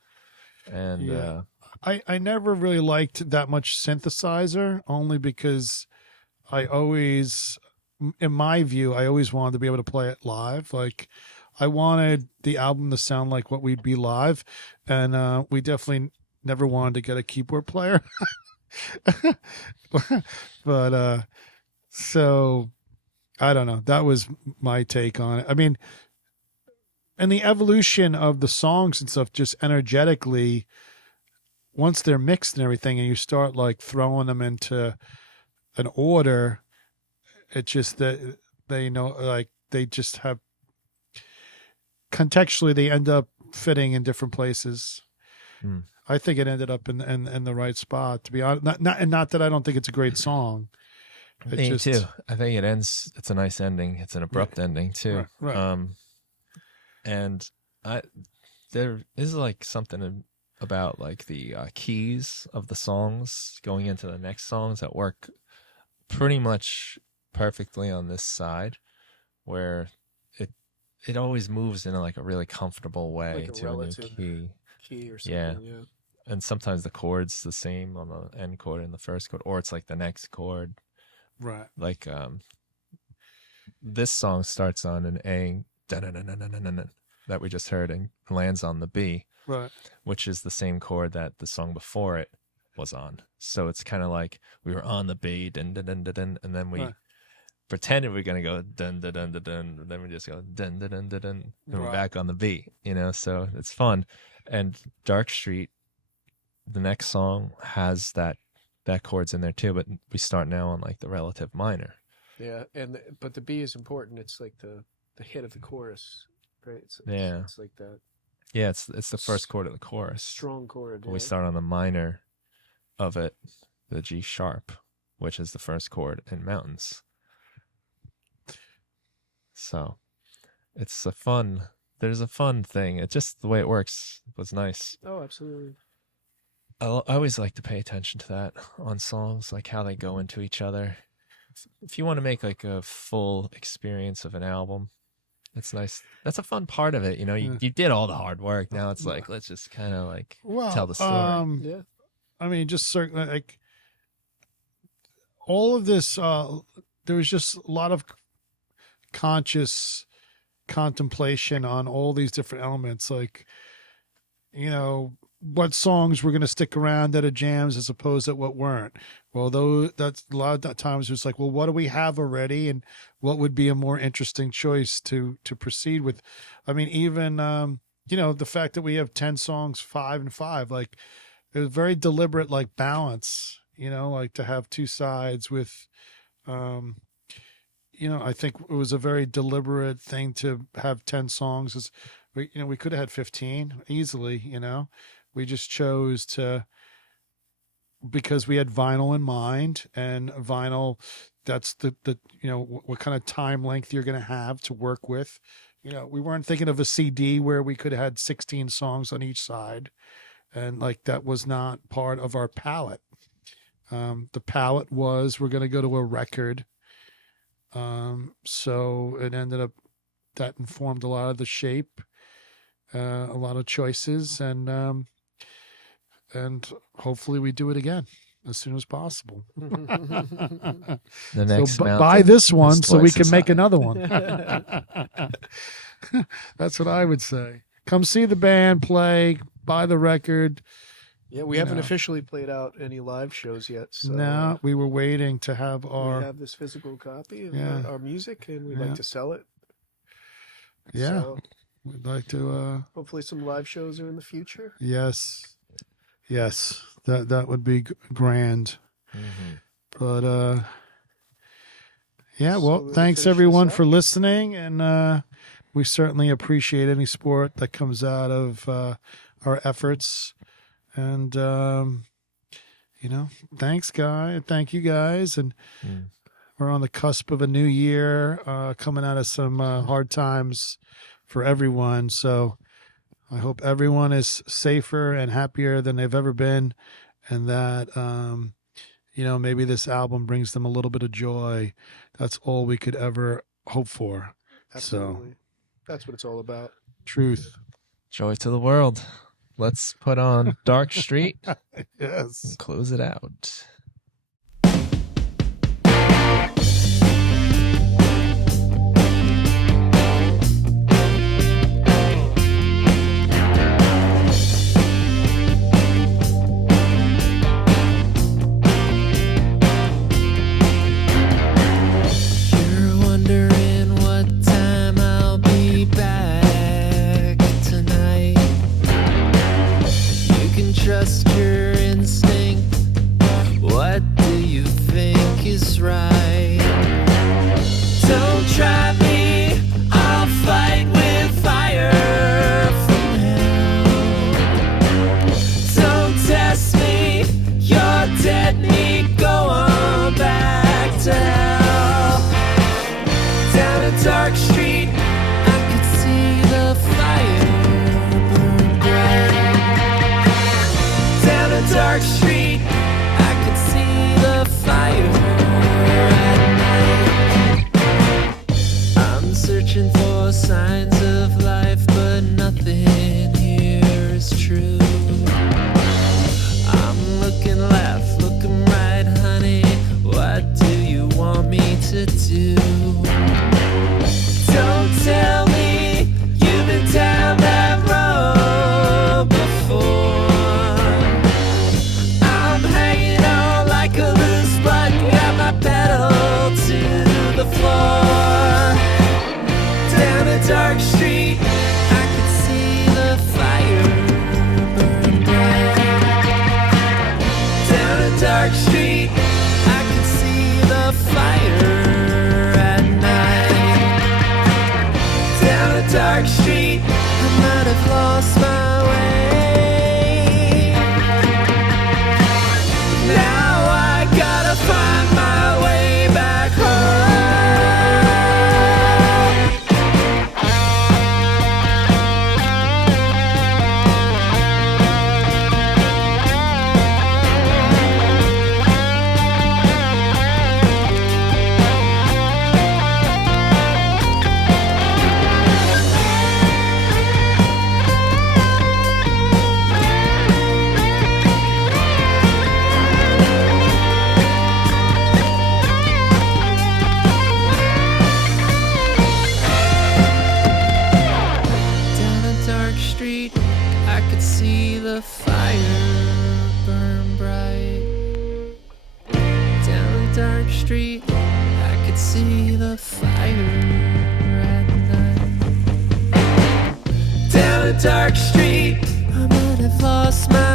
And yeah. I never really liked that much synthesizer, only because I always, in my view, I always wanted to be able to play it live. Like I wanted the album to sound like what we'd be live. And we definitely never wanted to get a keyboard player. But so I don't know. That was my take on it. I mean, and the evolution of the songs and stuff, just energetically, once they're mixed and everything, and you start like throwing them into an order, it just that they know, like they just have contextually, they end up fitting in different places. I think it ended up in the right spot, to be honest. Not that I don't think it's a great song. Me too. I think it ends. It's a nice ending. It's an abrupt ending too. Right. And there is like something about like the keys of the songs going into the next songs that work pretty much perfectly on this side, where it always moves in like a really comfortable way Like a to a new relative key. or something. Yeah. Yeah. And sometimes the chord's the same on the end chord and the first chord, or it's like the next chord. Right. Like this song starts on an A that we just heard and lands on the B, Right. which is the same chord that the song before it was on. So it's kind of like we were on the B, dun, dun, dun, dun, dun, and then we Right. pretended we are going to go dun, dun, dun, dun, dun, and then we just go dun, dun, dun, dun, dun, and we're Right. back on the B, so it's fun. And Dark Street, the next song, has that chord's in there too, but we start now on like the relative minor. Yeah, but the B is important. It's like the hit of the chorus, right? It's like that Yeah, it's the first chord of the chorus. strong chord. We start on the minor of it, the G sharp, which is the first chord in Mountains. So there's a fun thing. It's just the way it works was nice. Oh, absolutely. I always like to pay attention to that on songs, like how they go into each other. If you want to make like a full experience of an album, it's nice. That's a fun part of it. You did all the hard work. Now it's like, let's just kind of like tell the story. Yeah. I mean, just certainly like all of this. There was just a lot of conscious contemplation on all these different elements, like what songs were going to stick around at a jams as opposed to what weren't. Well, that's a lot of times it's like, well, what do we have already, and what would be a more interesting choice to proceed with? I mean, even the fact that we have 10 songs, 5 and 5, like it was very deliberate, like balance. Like to have two sides with, I think it was a very deliberate thing to have 10 songs. We could have had 15 easily. We just chose to, because we had vinyl in mind, and vinyl, that's the what kind of time length you're going to have to work with. We weren't thinking of a CD where we could have had 16 songs on each side, and like that was not part of our palette. The palette was, we're going to go to a record. So it ended up, that informed a lot of the shape, a lot of choices, and hopefully we do it again as soon as possible. The next so mountain buy this one is so we twice can as make high. another one. That's what I would say. Come see the band play, buy the record. Yeah, we haven't officially played out any live shows yet. So No, we were waiting to have we our have this physical copy of Yeah. our music, and we'd Yeah. like to sell it. yeah. So We'd like to hopefully some live shows are in the future. yes. That would be grand. But yeah, well, we'll thanks finish everyone this for up. listening, and we certainly appreciate any support that comes out of our efforts. And thanks, Guy. Thank you guys. And we're on the cusp of a new year, coming out of some hard times for everyone. So I hope everyone is safer and happier than they've ever been, and that maybe this album brings them a little bit of joy. That's all we could ever hope for. Absolutely, that's what it's all about. Truth. Joy to the world. Let's put on Dark Street Yes. and close it out. You're wondering what time I'll be back tonight. You can trust your instinct. What do you think is right? Don't try me, I'll fight with fire from hell. Don't test me, you're dead meat, go on back to hell. Down a dark street, I could see the fire burn bright. dark street, I could see the fire at night. Down a dark street, I might have lost my way. Now I gotta find my way back home. Down a dark street, I could see the fire burn bright. Down a dark street, I could see the fire at night. Down a dark street, I might have lost my